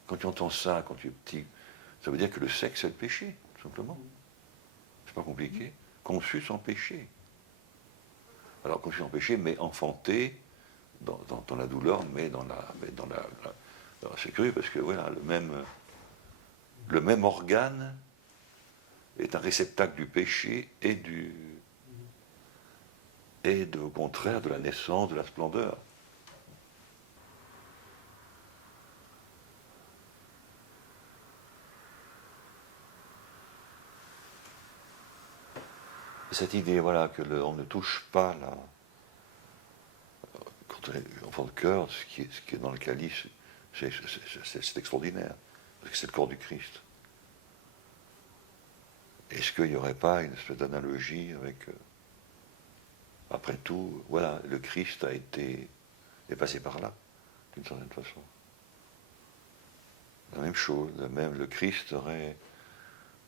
Quand tu entends ça, quand tu es petit, ça veut dire que le sexe, c'est le péché, tout simplement. C'est pas compliqué. Conçu sans péché. Alors, conçu sans péché, mais enfanté dans la douleur, mais dans la sécurité, parce que voilà, le même organe est un réceptacle du péché et au contraire de la naissance, de la splendeur. Cette idée, voilà, que on ne touche pas là, quand on est enfant de cœur, ce qui est dans le calice, c'est extraordinaire, parce que c'est le corps du Christ. Est-ce qu'il n'y aurait pas une espèce d'analogie avec, après tout, voilà, le Christ est passé par là, d'une certaine façon. La même chose, le Christ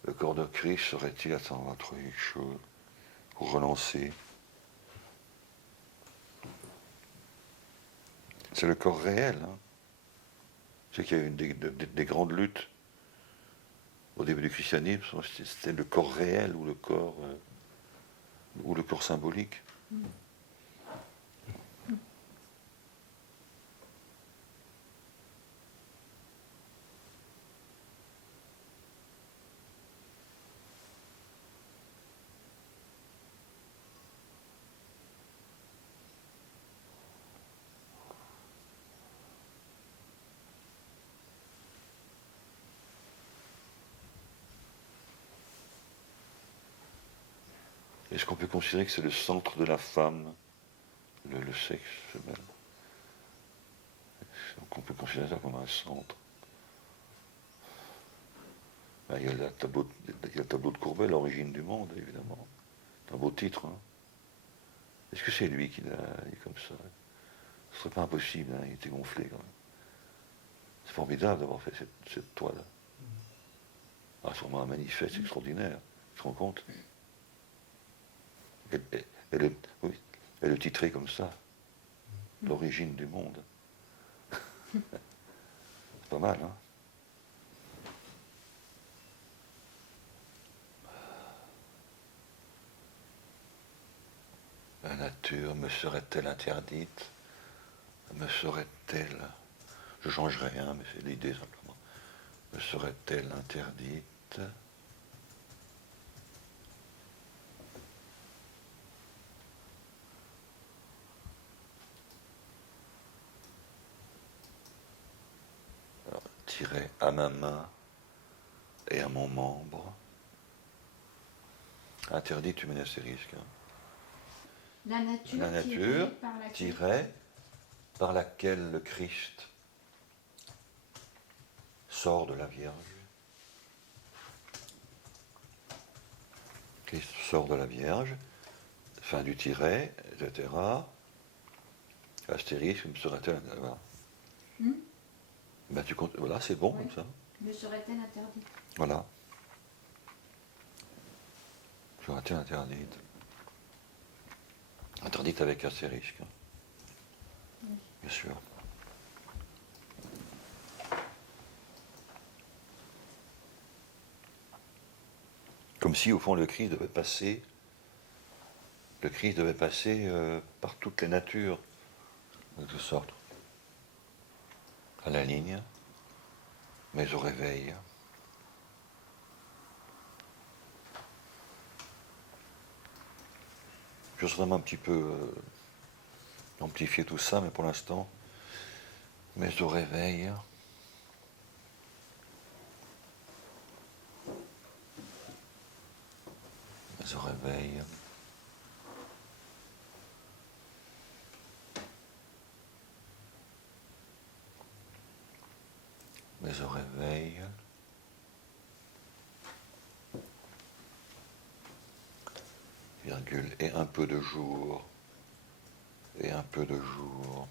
le corps de Christ serait-il, attends, on va trouver quelque chose pour relancer. C'est le corps réel. Hein. C'est qu'il y a eu des grandes luttes au début du christianisme, c'était le corps réel ou le corps symbolique. Est-ce qu'on peut considérer que c'est le centre de la femme, le sexe femelle? Donc on peut considérer ça comme un centre. Il y a le tableau de Courbet, l'origine du monde, évidemment. C'est un beau titre. Hein. Est-ce que c'est lui qui l'a dit comme ça? Ce serait pas impossible, hein, il était gonflé quand même. C'est formidable d'avoir fait cette toile. Ah, c'est vraiment un manifeste extraordinaire. Tu te rends compte? Oui, elle est titrée comme ça. L'origine du monde. C'est pas mal, hein? La nature me serait-elle interdite? Me serait-elle... Je changerai rien, mais c'est l'idée simplement. Me serait-elle interdite? Alors, tirer à ma main et à mon membre. Interdit, tu mènes à ces risques. Hein. La nature tirée par laquelle le Christ sort de la Vierge. Christ sort de la Vierge, fin du tiret, etc. Astérisque, me serait-elle... Voilà. Ben, voilà, c'est bon comme ça. Me serait-elle interdite? Voilà. Serait-elle interdite? Interdite avec astérisque. Hein. Oui. Bien sûr. Comme si, au fond, le Christ devait passer par toutes les natures, de quelque sorte. À la ligne, mais au réveil. Je vais vraiment un petit peu amplifier tout ça, mais pour l'instant, mais au réveil. Mais au réveil. Mais au réveil. Virgule, et un peu de jour. Et un peu de jour.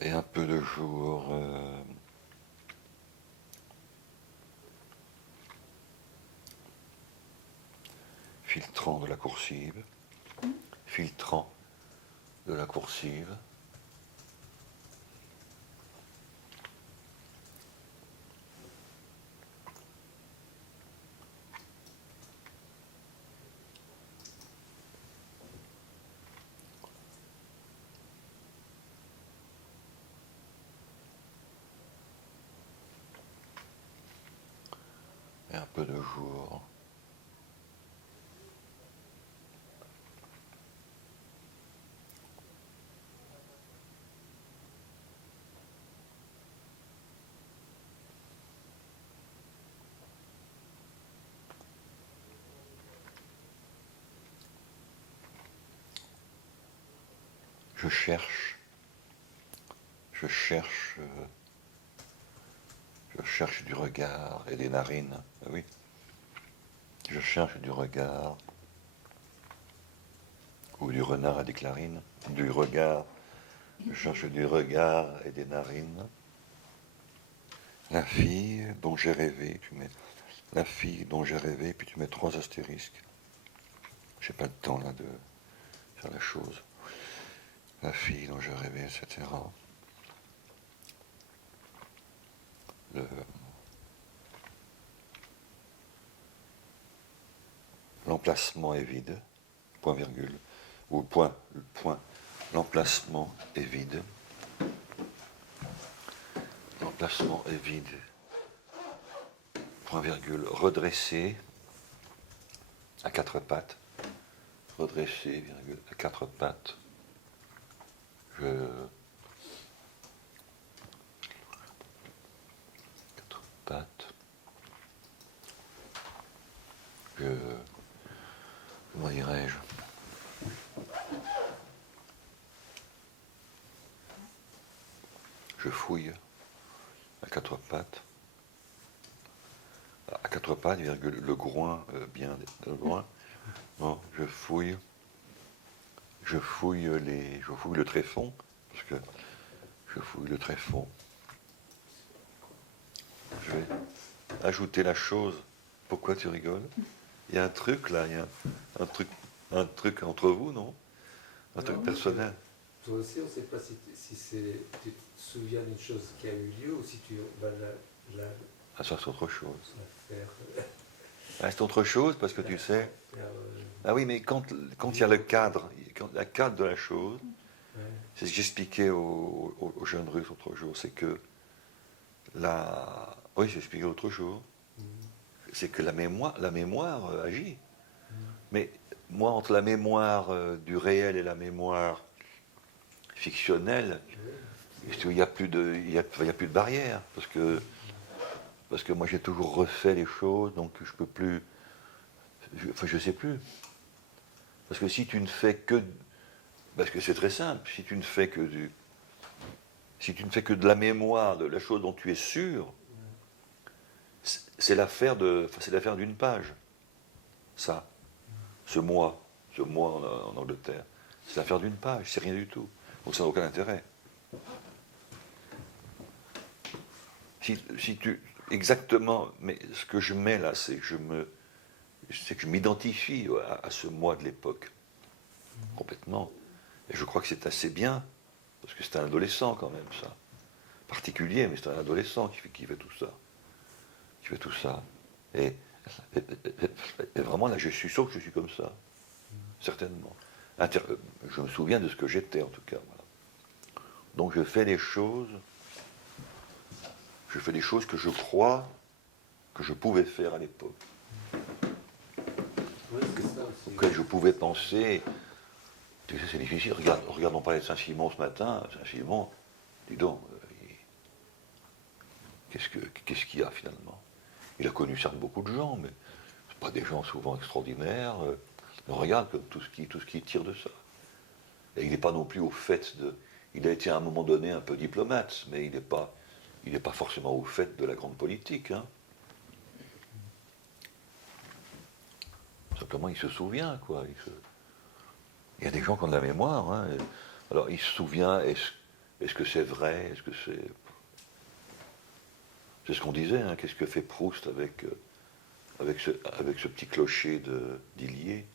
Et un peu de jour. Filtrant de la coursive. Filtrant de la coursive. Et un peu de jour. Je cherche du regard et des narines. Ah oui. Je cherche du regard, ou du renard et des clarines, du regard. Je cherche du regard et des narines. La fille dont j'ai rêvé, tu mets la fille dont j'ai rêvé, puis tu mets 3 astérisques. J'ai pas le temps là de faire la chose. La fille dont j'ai rêvé, etc. L'emplacement est vide, point virgule, ou point, l'emplacement est vide. L'emplacement est vide, point virgule, redressé à 4 pattes, redressé, virgule, à 4 pattes. Quatre pattes. Comment dirais-je? Je fouille à 4 pattes. À 4 pattes, virgule, le groin, bien, le groin. Bon, je fouille le tréfonds, parce que je fouille le tréfonds. Je vais ajouter la chose. Pourquoi tu rigoles? Il y a un truc là, il y a un truc entre vous, non? Un truc personnel. Toi aussi, on ne sait pas si tu te souviens d'une chose qui a eu lieu ou si tu vas Ah, ça c'est autre chose. la faire. Ah, c'est autre chose parce que tu sais. Ah oui, mais quand il y a le cadre de la chose, Ouais. c'est ce que j'expliquais aux jeunes Russes l'autre jour, c'est que oui, j'ai expliqué l'autre jour, c'est que la mémoire agit. Mais moi, entre la mémoire du réel et la mémoire fictionnelle, il n'y a plus de barrière, parce que moi j'ai toujours refait les choses, donc je peux plus, je sais plus. Parce que si tu ne fais que, parce que c'est très simple, si tu ne fais que de la mémoire, de la chose dont tu es sûr, c'est l'affaire d'une page. Ça, ce mois en Angleterre, c'est l'affaire d'une page, c'est rien du tout. Donc ça n'a aucun intérêt. Exactement, mais ce que je mets là, c'est que je m'identifie à ce moi de l'époque, complètement. Et je crois que c'est assez bien, parce que c'est un adolescent quand même, ça. Particulier, mais c'est un adolescent qui fait tout ça. Qui fait tout ça. Et vraiment, là, je suis sûr que je suis comme ça. Certainement. Je me souviens de ce que j'étais, en tout cas. Voilà. Donc je fais les choses que je crois que je pouvais faire à l'époque. Ouais, c'est ça aussi. Auquel je pouvais penser. Tu sais, c'est difficile. Regardons parler de Saint-Simon ce matin. Saint-Simon, dis donc, qu'est-ce qu'il y a finalement? Il a connu certes beaucoup de gens, mais c'est pas des gens souvent extraordinaires. Mais regarde tout ce qui tire de ça. Et il n'est pas non plus au fait de. Il a été à un moment donné un peu diplomate, mais il n'est pas forcément au fait de la grande politique. Hein. Simplement, il se souvient, quoi. Il y a des gens qui ont de la mémoire. Hein, alors, il se souvient, est-ce que c'est vrai? Est-ce que c'est. C'est ce qu'on disait, hein, qu'est-ce que fait Proust avec ce petit clocher d'Illier?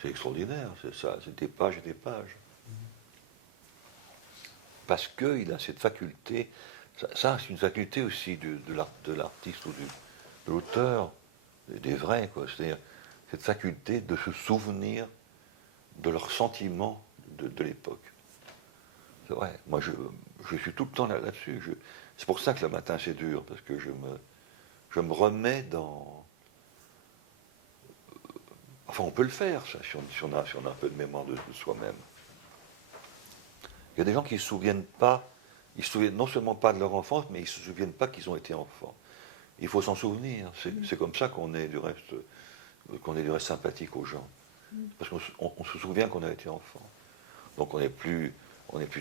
C'est extraordinaire, c'est ça, c'est des pages et des pages. Parce qu'il a cette faculté, ça c'est une faculté aussi de l'artiste ou de l'auteur, des vrais, quoi. C'est-à-dire cette faculté de se souvenir de leurs sentiments de l'époque. C'est vrai, moi je suis tout le temps là-dessus. C'est pour ça que le matin c'est dur, parce que je me remets dans. Enfin, on peut le faire, ça, si on a un peu de mémoire de soi-même. Il y a des gens qui ne se souviennent pas, ils se souviennent non seulement pas de leur enfance, mais ils ne se souviennent pas qu'ils ont été enfants. Il faut s'en souvenir. C'est comme ça qu'on est du reste sympathique aux gens. Parce qu'on se souvient qu'on a été enfant. Donc on est plus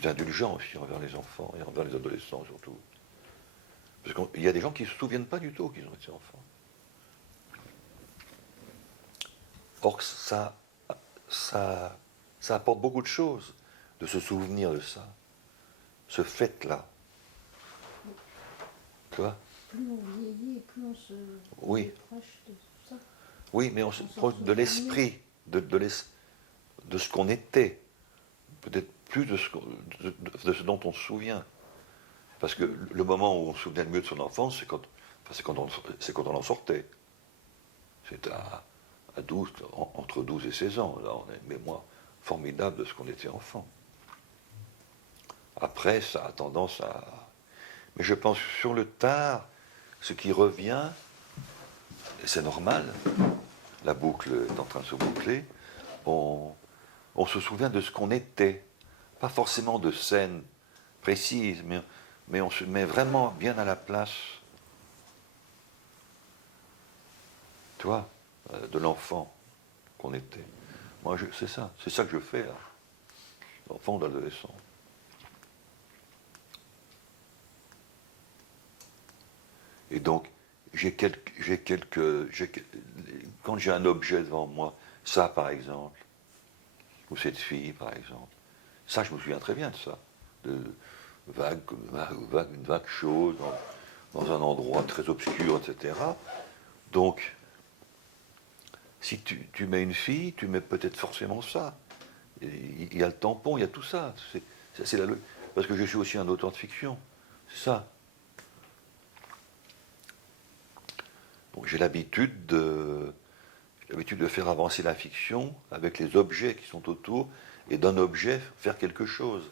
indulgent aussi envers les enfants et envers les adolescents surtout. Parce qu'il y a des gens qui ne se souviennent pas du tout qu'ils ont été enfants. Or, ça apporte beaucoup de choses de se souvenir de ça. Ce fait-là. Tu vois? Plus on vieillit, plus on se Oui. proche de tout ça. Oui, mais on se proche de l'esprit, de ce qu'on était. Peut-être plus de ce dont on se souvient. Parce que le moment où on se souvient le mieux de son enfance, c'est quand on en sortait. C'est à 12, entre 12 et 16 ans. Là, on a une mémoire formidable de ce qu'on était enfant. Après, ça a tendance à... Mais je pense que sur le tard, ce qui revient, et c'est normal, la boucle est en train de se boucler, on se souvient de ce qu'on était. Pas forcément de scènes précises, mais on se met vraiment bien à la place, tu vois, de l'enfant qu'on était. Moi, c'est ça que je fais, là. L'enfant ou l'adolescent. Et donc, quand j'ai un objet devant moi, ça par exemple, ou cette fille par exemple, ça je me souviens très bien de ça, de une vague chose dans un endroit très obscur, etc. Donc, si tu mets une fille, tu mets peut-être forcément ça. Il y a le tampon, il y a tout ça. Parce que je suis aussi un auteur de fiction, c'est ça. Donc j'ai l'habitude de faire avancer la fiction avec les objets qui sont autour, et d'un objet faire quelque chose.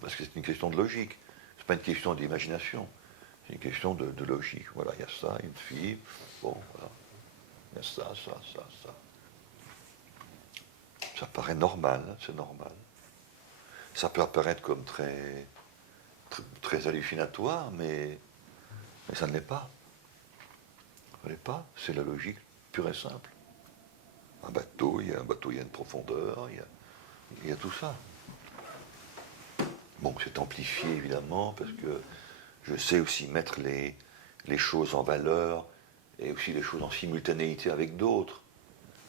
Parce que c'est une question de logique. C'est pas une question d'imagination. C'est une question de logique. Voilà, il y a ça, une fille, bon, voilà. Il y a ça. Ça paraît normal, hein, c'est normal. Ça peut apparaître comme très, très, très hallucinatoire, mais ça ne l'est pas. Ça ne l'est pas, c'est la logique pure et simple. Un bateau, il y a une profondeur, il y a tout ça. Bon, c'est amplifié évidemment, parce que je sais aussi mettre les choses en valeur, et aussi les choses en simultanéité avec d'autres.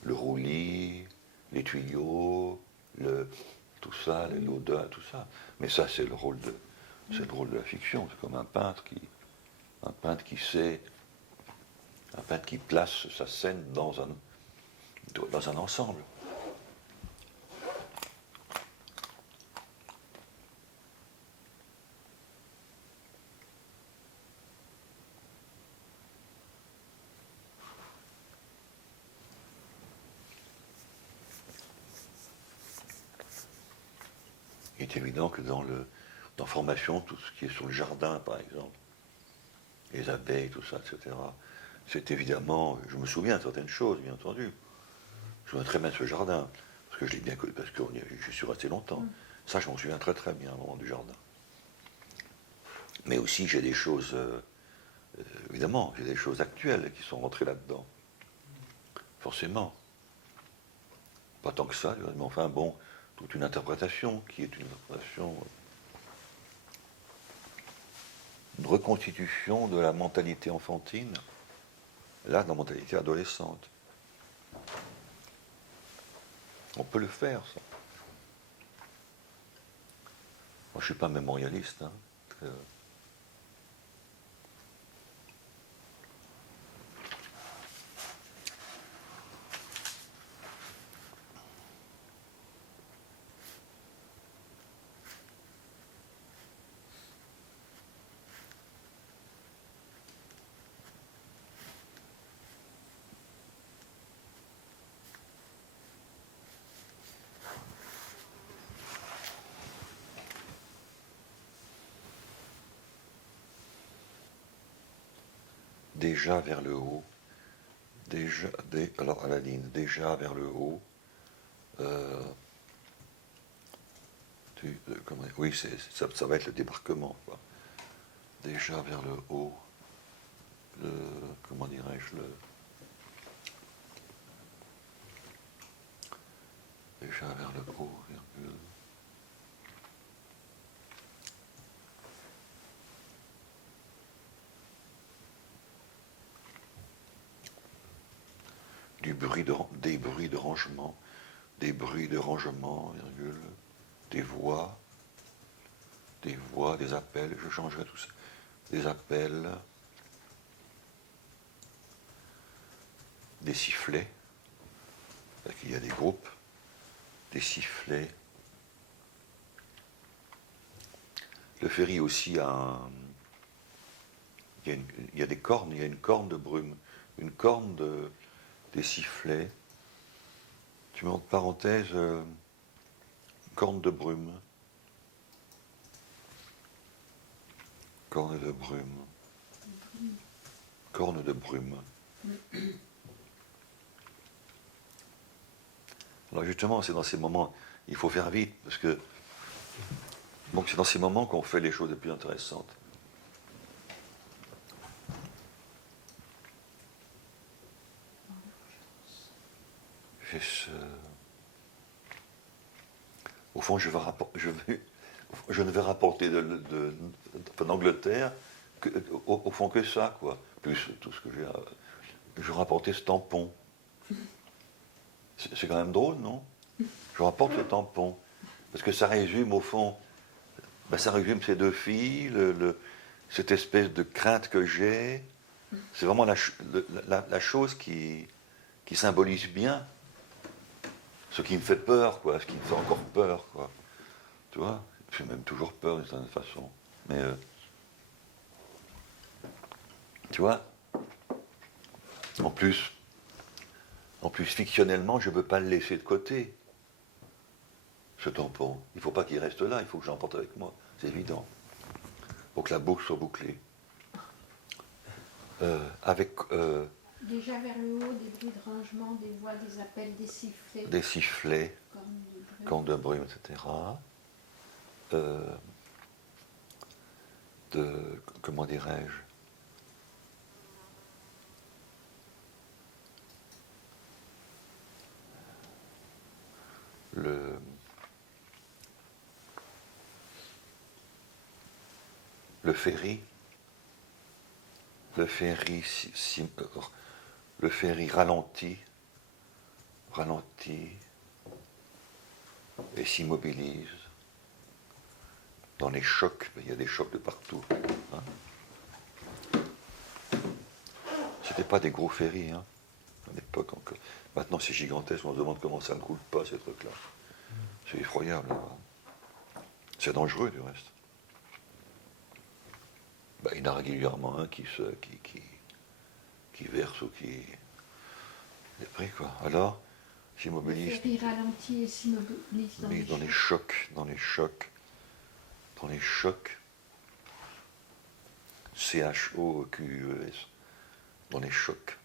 Le roulis, les tuyaux, tout ça, l'odeur, tout ça. Mais ça, c'est le rôle de la fiction. C'est comme un peintre qui place sa scène dans un ensemble. Il est évident que dans formation, tout ce qui est sur le jardin, par exemple, les abeilles, tout ça, etc., c'est évidemment, je me souviens de certaines choses, bien entendu. Je me souviens très bien de ce jardin, parce que je l'ai bien connu, parce que je suis resté longtemps. Ça, je m'en souviens très très bien, au moment du jardin. Mais aussi, j'ai des choses, évidemment, j'ai des choses actuelles qui sont rentrées là-dedans. Forcément. Pas tant que ça, mais enfin, bon, toute une interprétation qui est une interprétation, une reconstitution de la mentalité enfantine, là, de la mentalité adolescente. On peut le faire, ça. Moi, je ne suis pas mémorialiste, hein. Déjà vers le haut, alors à la ligne, déjà vers le haut, oui, ça va être le débarquement, quoi. Déjà vers le haut, comment dirais-je, déjà vers le haut, virgule, des bruits de rangement, virgule, des voix, des appels, je changerai tout ça, des appels, des sifflets, parce qu'il y a des groupes, des sifflets. Le ferry aussi a il y a des cornes, il y a une corne de brume, une corne des sifflets. Tu mets entre parenthèses corne de brume. Corne de brume. Corne de brume. Alors justement, c'est dans ces moments, il faut faire vite, parce que donc c'est dans ces moments qu'on fait les choses les plus intéressantes. Au fond, je ne vais rapporter d'Angleterre au fond que ça, quoi. Plus tout ce que j'ai. Je rapportais ce tampon. C'est quand même drôle, non? Je rapporte ce tampon. Parce que ça résume, au fond, ça résume ces deux filles, cette espèce de crainte que j'ai. C'est vraiment la chose qui symbolise bien ce qui me fait peur, quoi, ce qui me fait encore peur, quoi. Tu vois? J'ai même toujours peur d'une certaine façon. Mais, tu vois? En plus, fictionnellement, je ne peux pas le laisser de côté, ce tampon. Il ne faut pas qu'il reste là, il faut que j'emporte avec moi. C'est évident. Pour que la boucle soit bouclée. Déjà vers le haut, des bruits de rangement, des voix, des appels, des sifflets. Des sifflets, cornes de brume, etc. Comment dirais-je? Le ferry. Le ferry ralentit et s'immobilise dans les chocs. Il y a des chocs de partout. Hein. C'était pas des gros ferries, hein, à l'époque encore. Maintenant c'est gigantesque, on se demande comment ça ne coule pas ces trucs-là. C'est effroyable. Hein. C'est dangereux du reste. Il y en a régulièrement un qui verse ou qui est pris, quoi. Alors, s'immobilise. Le ferry ralentit et s'immobilise dans les chocs. CHOQES. Dans les chocs.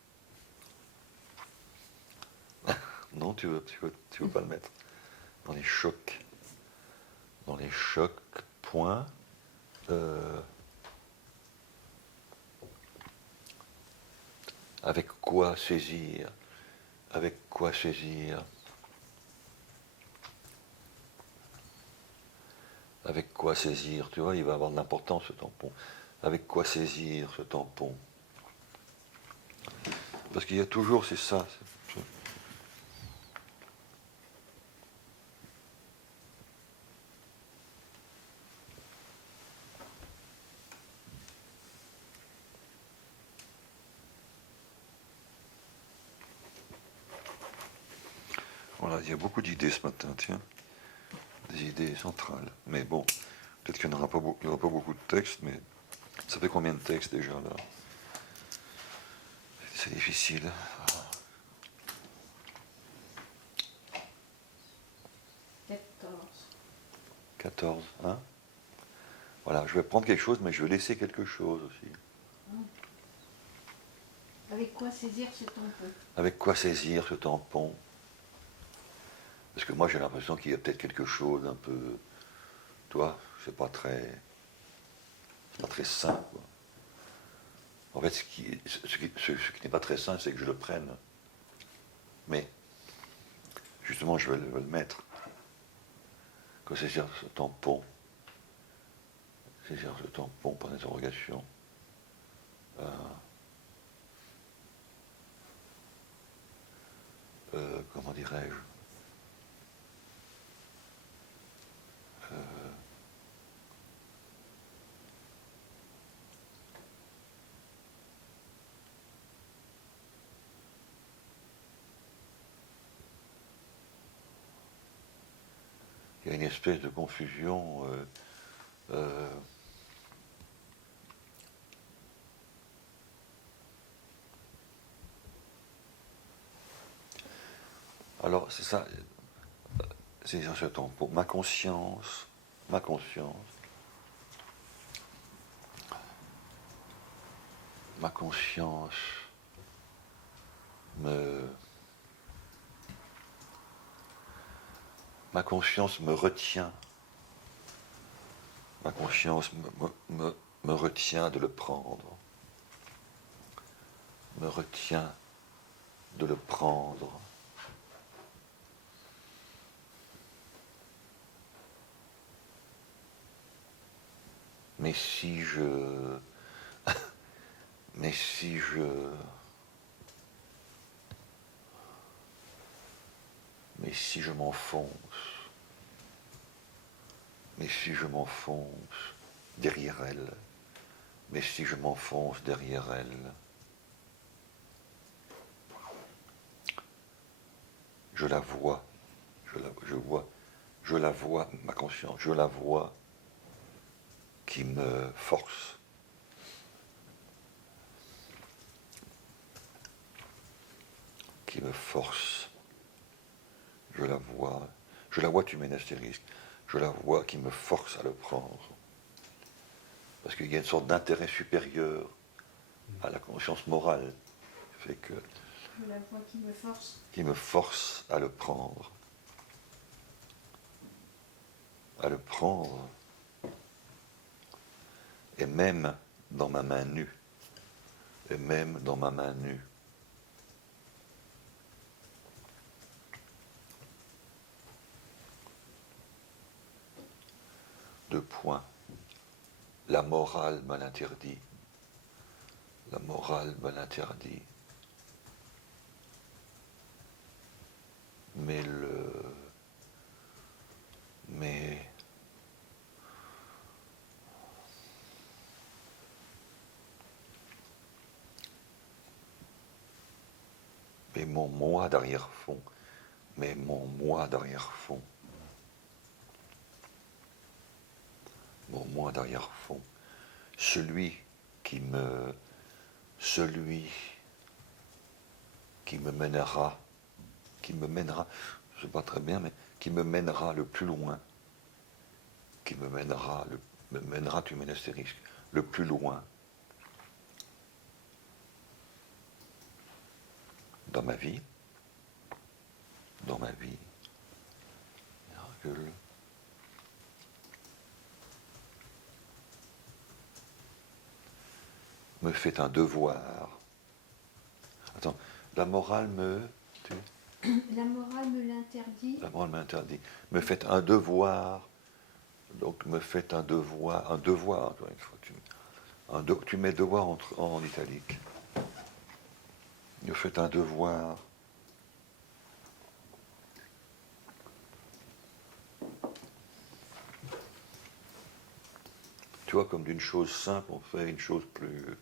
Non, tu veux pas le mettre. Dans les chocs. Point. Avec quoi saisir? Avec quoi saisir Tu vois, il va avoir de l'importance ce tampon. Avec quoi saisir ce tampon? Parce qu'il y a toujours, c'est ça. Voilà, il y a beaucoup d'idées ce matin, tiens. Des idées centrales. Mais bon, peut-être qu'il n'y aura pas beaucoup de textes, mais ça fait combien de textes déjà là? C'est difficile. 14, hein? Voilà, je vais prendre quelque chose, mais je vais laisser quelque chose aussi. Avec quoi saisir ce tampon? Avec quoi saisir ce tampon? Parce que moi j'ai l'impression qu'il y a peut-être quelque chose un peu, toi, c'est pas très sain, quoi. En fait, ce qui n'est pas très sain, c'est que je le prenne. Mais, justement, je vais le mettre. Que saisir ce tampon? Saisir ce tampon, point d'interrogation. dirais-je, il y a une espèce de confusion alors c'est ça, c'est ce temps pour ma conscience, ma conscience me ma conscience me retient, ma conscience me retient de le prendre, me retient de le prendre. Mais si je m'enfonce, mais si je m'enfonce derrière elle, mais si je m'enfonce derrière elle, je la vois, je la vois, ma conscience, je la vois qui me force. Qui me force. Je la vois tu mènes astérisque, je la vois qui me force à le prendre. Parce qu'il y a une sorte d'intérêt supérieur à la conscience morale, qui fait que... Je la vois qui me force. Qui me force à le prendre. À le prendre. Et même dans ma main nue. Et même dans ma main nue. Deux points. La morale me l'interdit. La morale me l'interdit. Mais mon moi d'arrière-fond, mais mon moi d'arrière-fond, mon moi d'arrière-fond, celui qui me mènera, je ne sais pas très bien, mais qui me mènera le plus loin, qui me mènera, tu mènes astérisque, le plus loin dans ma vie, virgule, me fait un devoir. Attends, la morale me... La morale me l'interdit. La morale m'interdit. Me fait un devoir. Donc me fait un devoir. Un devoir, tu mets devoir en italique. Me fait un devoir. Tu vois, comme d'une chose simple, on fait une chose plus...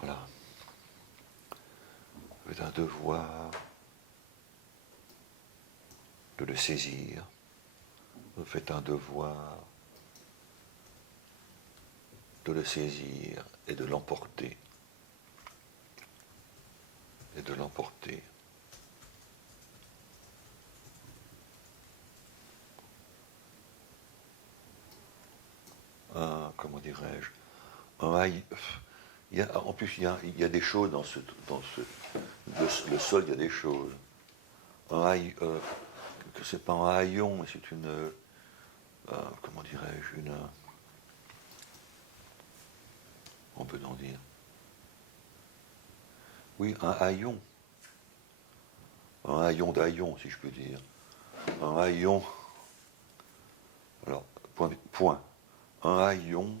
Voilà. Me fait un devoir de le saisir. Me fait un devoir de le saisir et de l'emporter. Et de l'emporter. Comment dirais-je, en plus il y a des choses le sol, il y a des choses. Que c'est pas un haillon, mais c'est une, comment dirais-je, on peut en dire. Oui, un haillon d'haillon, si je peux dire. Un haillon, alors, point. Un haillon,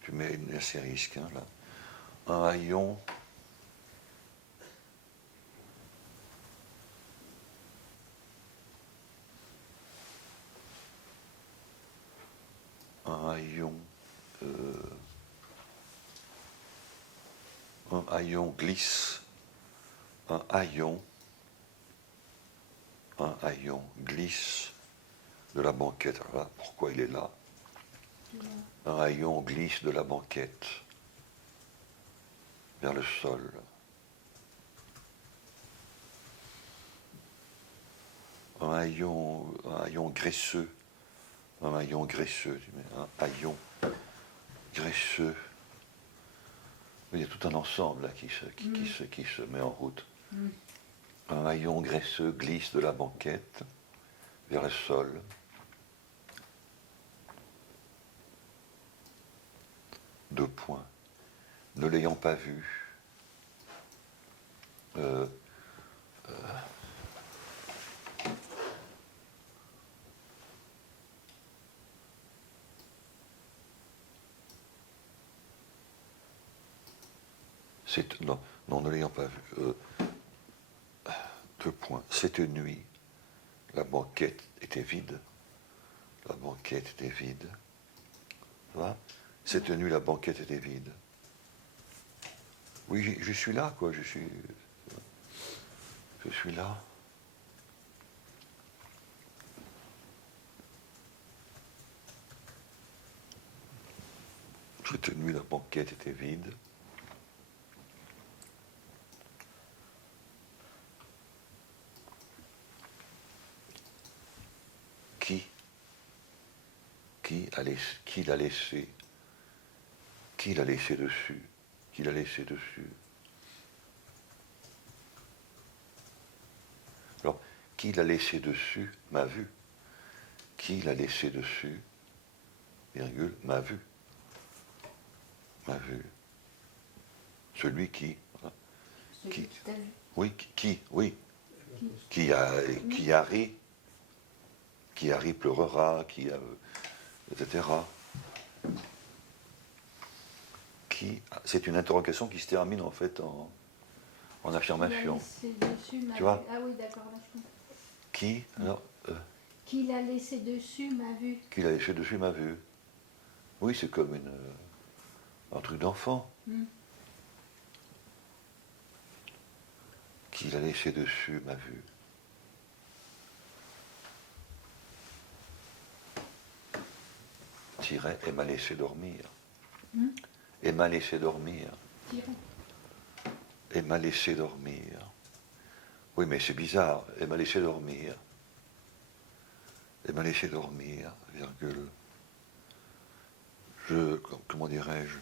tu mets une astérisque, hein, là. Un haillon un haillon glisse, un haillon glisse de la banquette. Alors là, pourquoi il est là? Un haillon glisse de la banquette vers le sol. Un haillon graisseux, un haillon graisseux, il y a tout un ensemble là qui se met en route. Un haillon graisseux glisse de la banquette vers le sol. Deux points. Ne l'ayant pas vu, non, ne l'ayant pas vu. Deux points. Cette nuit, la banquette était vide. La banquette était vide. Voilà. Cette nuit, la banquette était vide. Oui, je suis là, quoi. Je suis là. Cette nuit, la banquette était vide. Qui l'a laissé dessus? Qui l'a laissé dessus? Alors, qui l'a laissé dessus m'a vu. Qui l'a laissé dessus, virgule, m'a vu. M'a vu. Celui qui. Voilà. Celui qui t'a vu. Oui, oui. Qui a ri. Qui a ri pleurera, etc. C'est une interrogation qui se termine en fait en affirmation. Tu vois? Ah oui, d'accord, là je comprends. Qui alors, Qui l'a laissé dessus m'a vu. Qui l'a laissé dessus m'a vu. Oui, c'est comme un truc d'enfant. Qui l'a laissé dessus m'a vu. Tiret et m'a laissé dormir. Et m'a laissé dormir. Et m'a laissé dormir. Oui, mais c'est bizarre. Et m'a laissé dormir. Et m'a laissé dormir, virgule. Comment dirais-je?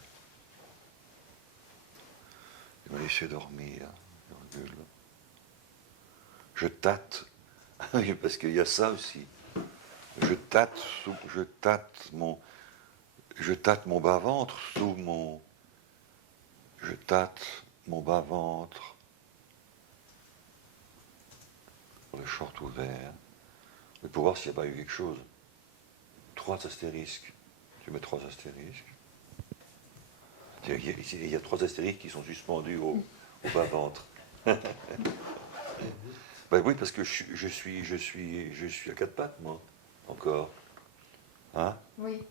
Il m'a laissé dormir, virgule. Je tâte. Oui, parce qu'il y a ça aussi. Je tâte mon bas-ventre sous mon. Je tâte mon bas-ventre. Le short ouvert. Mais pour voir s'il n'y a pas eu quelque chose. 3 astérisques. Tu mets 3 astérisques. Il y a 3 astérisques qui sont suspendus au bas-ventre. Ben oui, parce que je suis à 4 pattes, moi, encore. Hein? Oui.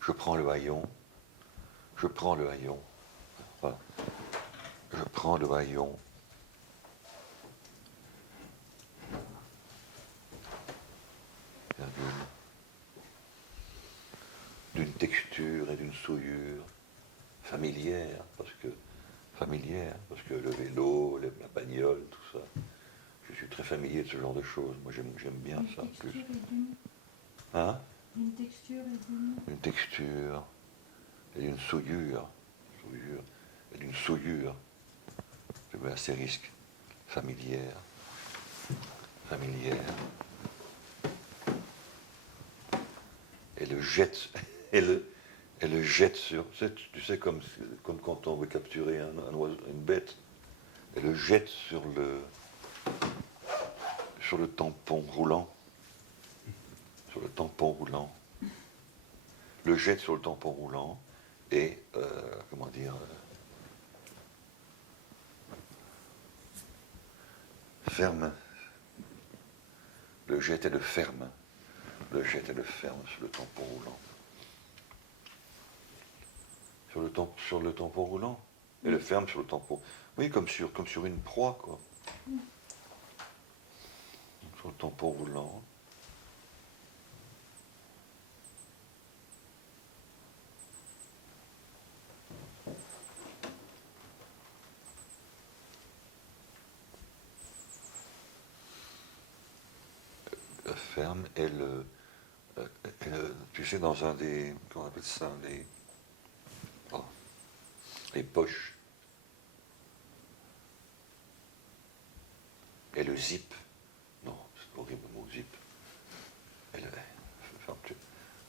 Je prends le haillon. Je prends le haillon. Voilà. Je prends le haillon. D'une texture et d'une souillure familière, parce que le vélo, la bagnole, tout ça, je suis très familier de ce genre de choses. Moi, j'aime bien ça. Hein? Une texture et d'une. Une texture et d'une souillure, et d'une souillure. Je mets astérisque, familière. Et le jette, et le jette sur, tu sais, comme quand on veut capturer un oiseau, une bête, et le jette sur le tampon roulant. Sur le tampon roulant. Le jette sur le tampon roulant et, comment dire, ferme. Le jette et le ferme. le jette et le ferme sur le tampon roulant. Sur le tampon roulant. Et le ferme sur le tampon. Oui, comme sur une proie, quoi. Sur le tampon roulant. Ferme et tu sais, dans un des, comment on appelle ça, les poches. Et le zip. Non, c'est horrible le mot zip. Et le, fermeture.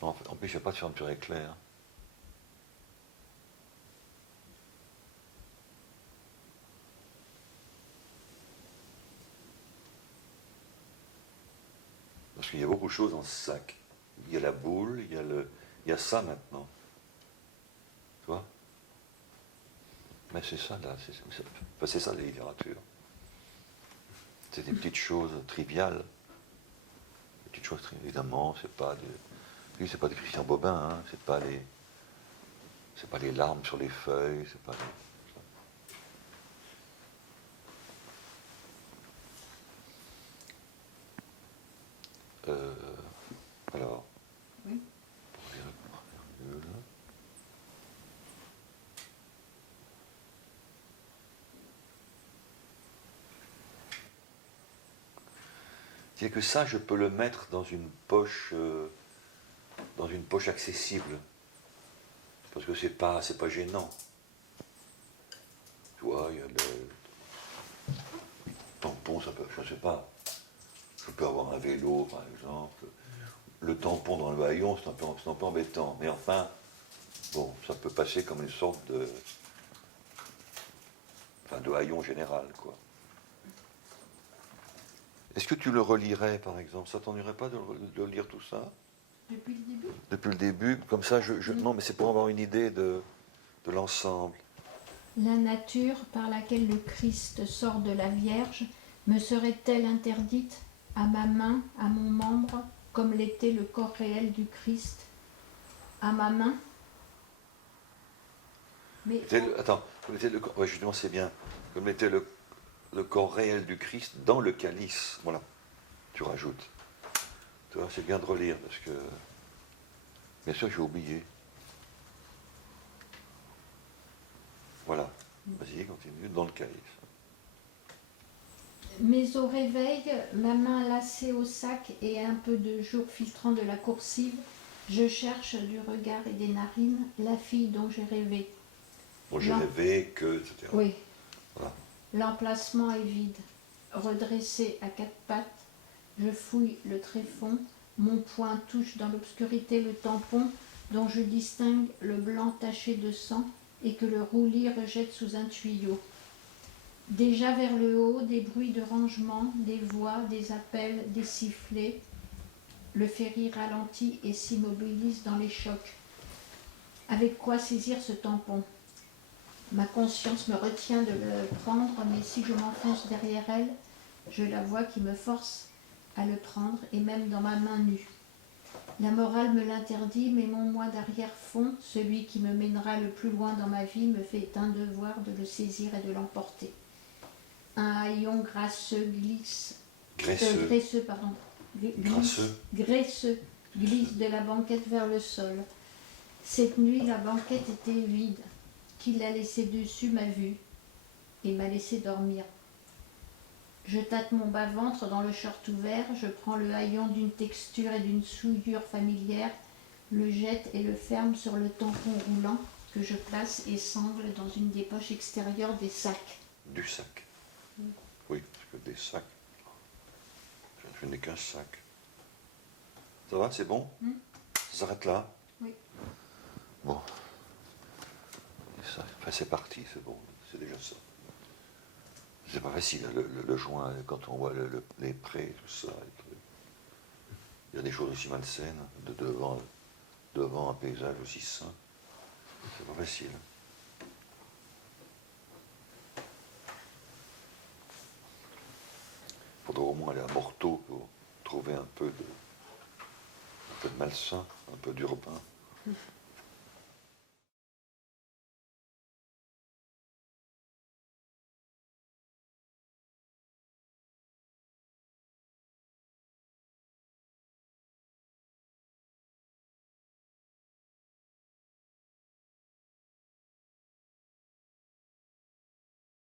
Non, en plus, il n'y a pas de fermeture éclair. Parce qu'il y a beaucoup de choses dans ce sac. Il y a la boule, il y a ça maintenant. Tu vois? Mais c'est ça, là. C'est ça, la littérature. C'est des petites choses triviales. Des petites choses triviales. Évidemment, c'est pas des Christian Bobin, hein. C'est pas les larmes sur les feuilles, c'est pas les... Alors, Oui. C'est que ça, je peux le mettre dans une poche accessible, parce que c'est pas gênant. Tu vois, il y a le tampon, ça peut, je sais pas. Je peux avoir un vélo, par exemple. Le tampon dans le haillon, c'est un peu embêtant. Mais enfin, bon, ça peut passer comme une sorte de haillon général, quoi. Est-ce que tu le relirais, par exemple? Ça t'ennuierait pas de lire tout ça? Depuis le début? Depuis le début, comme ça, non, mais c'est pour avoir une idée de l'ensemble. La nature par laquelle le Christ sort de la Vierge me serait-elle interdite à ma main, à mon membre, comme l'était le corps réel du Christ? À ma main? Mais Attends, comme était ouais, justement, c'est bien. Comme était le corps réel du Christ dans le calice. Voilà, tu rajoutes. Tu vois, c'est bien de relire, parce que... Bien sûr, j'ai oublié. Voilà. Vas-y, continue, dans le calice. Mais au réveil, ma main lacée au sac et un peu de jour filtrant de la coursive, je cherche du regard et des narines la fille dont j'ai rêvé. Bon, j'ai rêvé que, etc. Oui. Voilà. L'emplacement est vide. Redressé à quatre pattes, je fouille le tréfonds, mon poing touche dans l'obscurité le tampon dont je distingue le blanc taché de sang et que le roulis rejette sous un tuyau. Déjà vers le haut, des bruits de rangement, des voix, des appels, des sifflets. Le ferry ralentit et s'immobilise dans les chocs. Avec quoi saisir ce tampon? Ma conscience me retient de le prendre, mais si je m'enfonce derrière elle, je la vois qui me force à le prendre, et même dans ma main nue. La morale me l'interdit, mais mon moi d'arrière-fond, celui qui me mènera le plus loin dans ma vie, me fait un devoir de le saisir et de l'emporter. Un haillon graisseux glisse... graisseux glisse de la banquette vers le sol. Cette nuit, la banquette était vide. Qui l'a laissé dessus m'a vue et m'a laissé dormir. Je tâte mon bas-ventre dans le short ouvert, je prends le haillon d'une texture et d'une souillure familière, le jette et le ferme sur le tampon roulant que je place et sangle dans une des poches extérieures des sacs. Du sac. Oui, parce que des sacs. Je n'ai qu'un sac. Ça va, c'est bon? Ça s'arrête là? Oui. Bon. Enfin, c'est parti, c'est bon, c'est déjà ça. C'est pas facile, le joint, quand on voit les prés, tout ça. Il y a des choses aussi malsaines, devant un paysage aussi sain. C'est pas facile. Il faudrait au moins aller à Morteau pour trouver un peu peu de malsain, un peu d'urbain.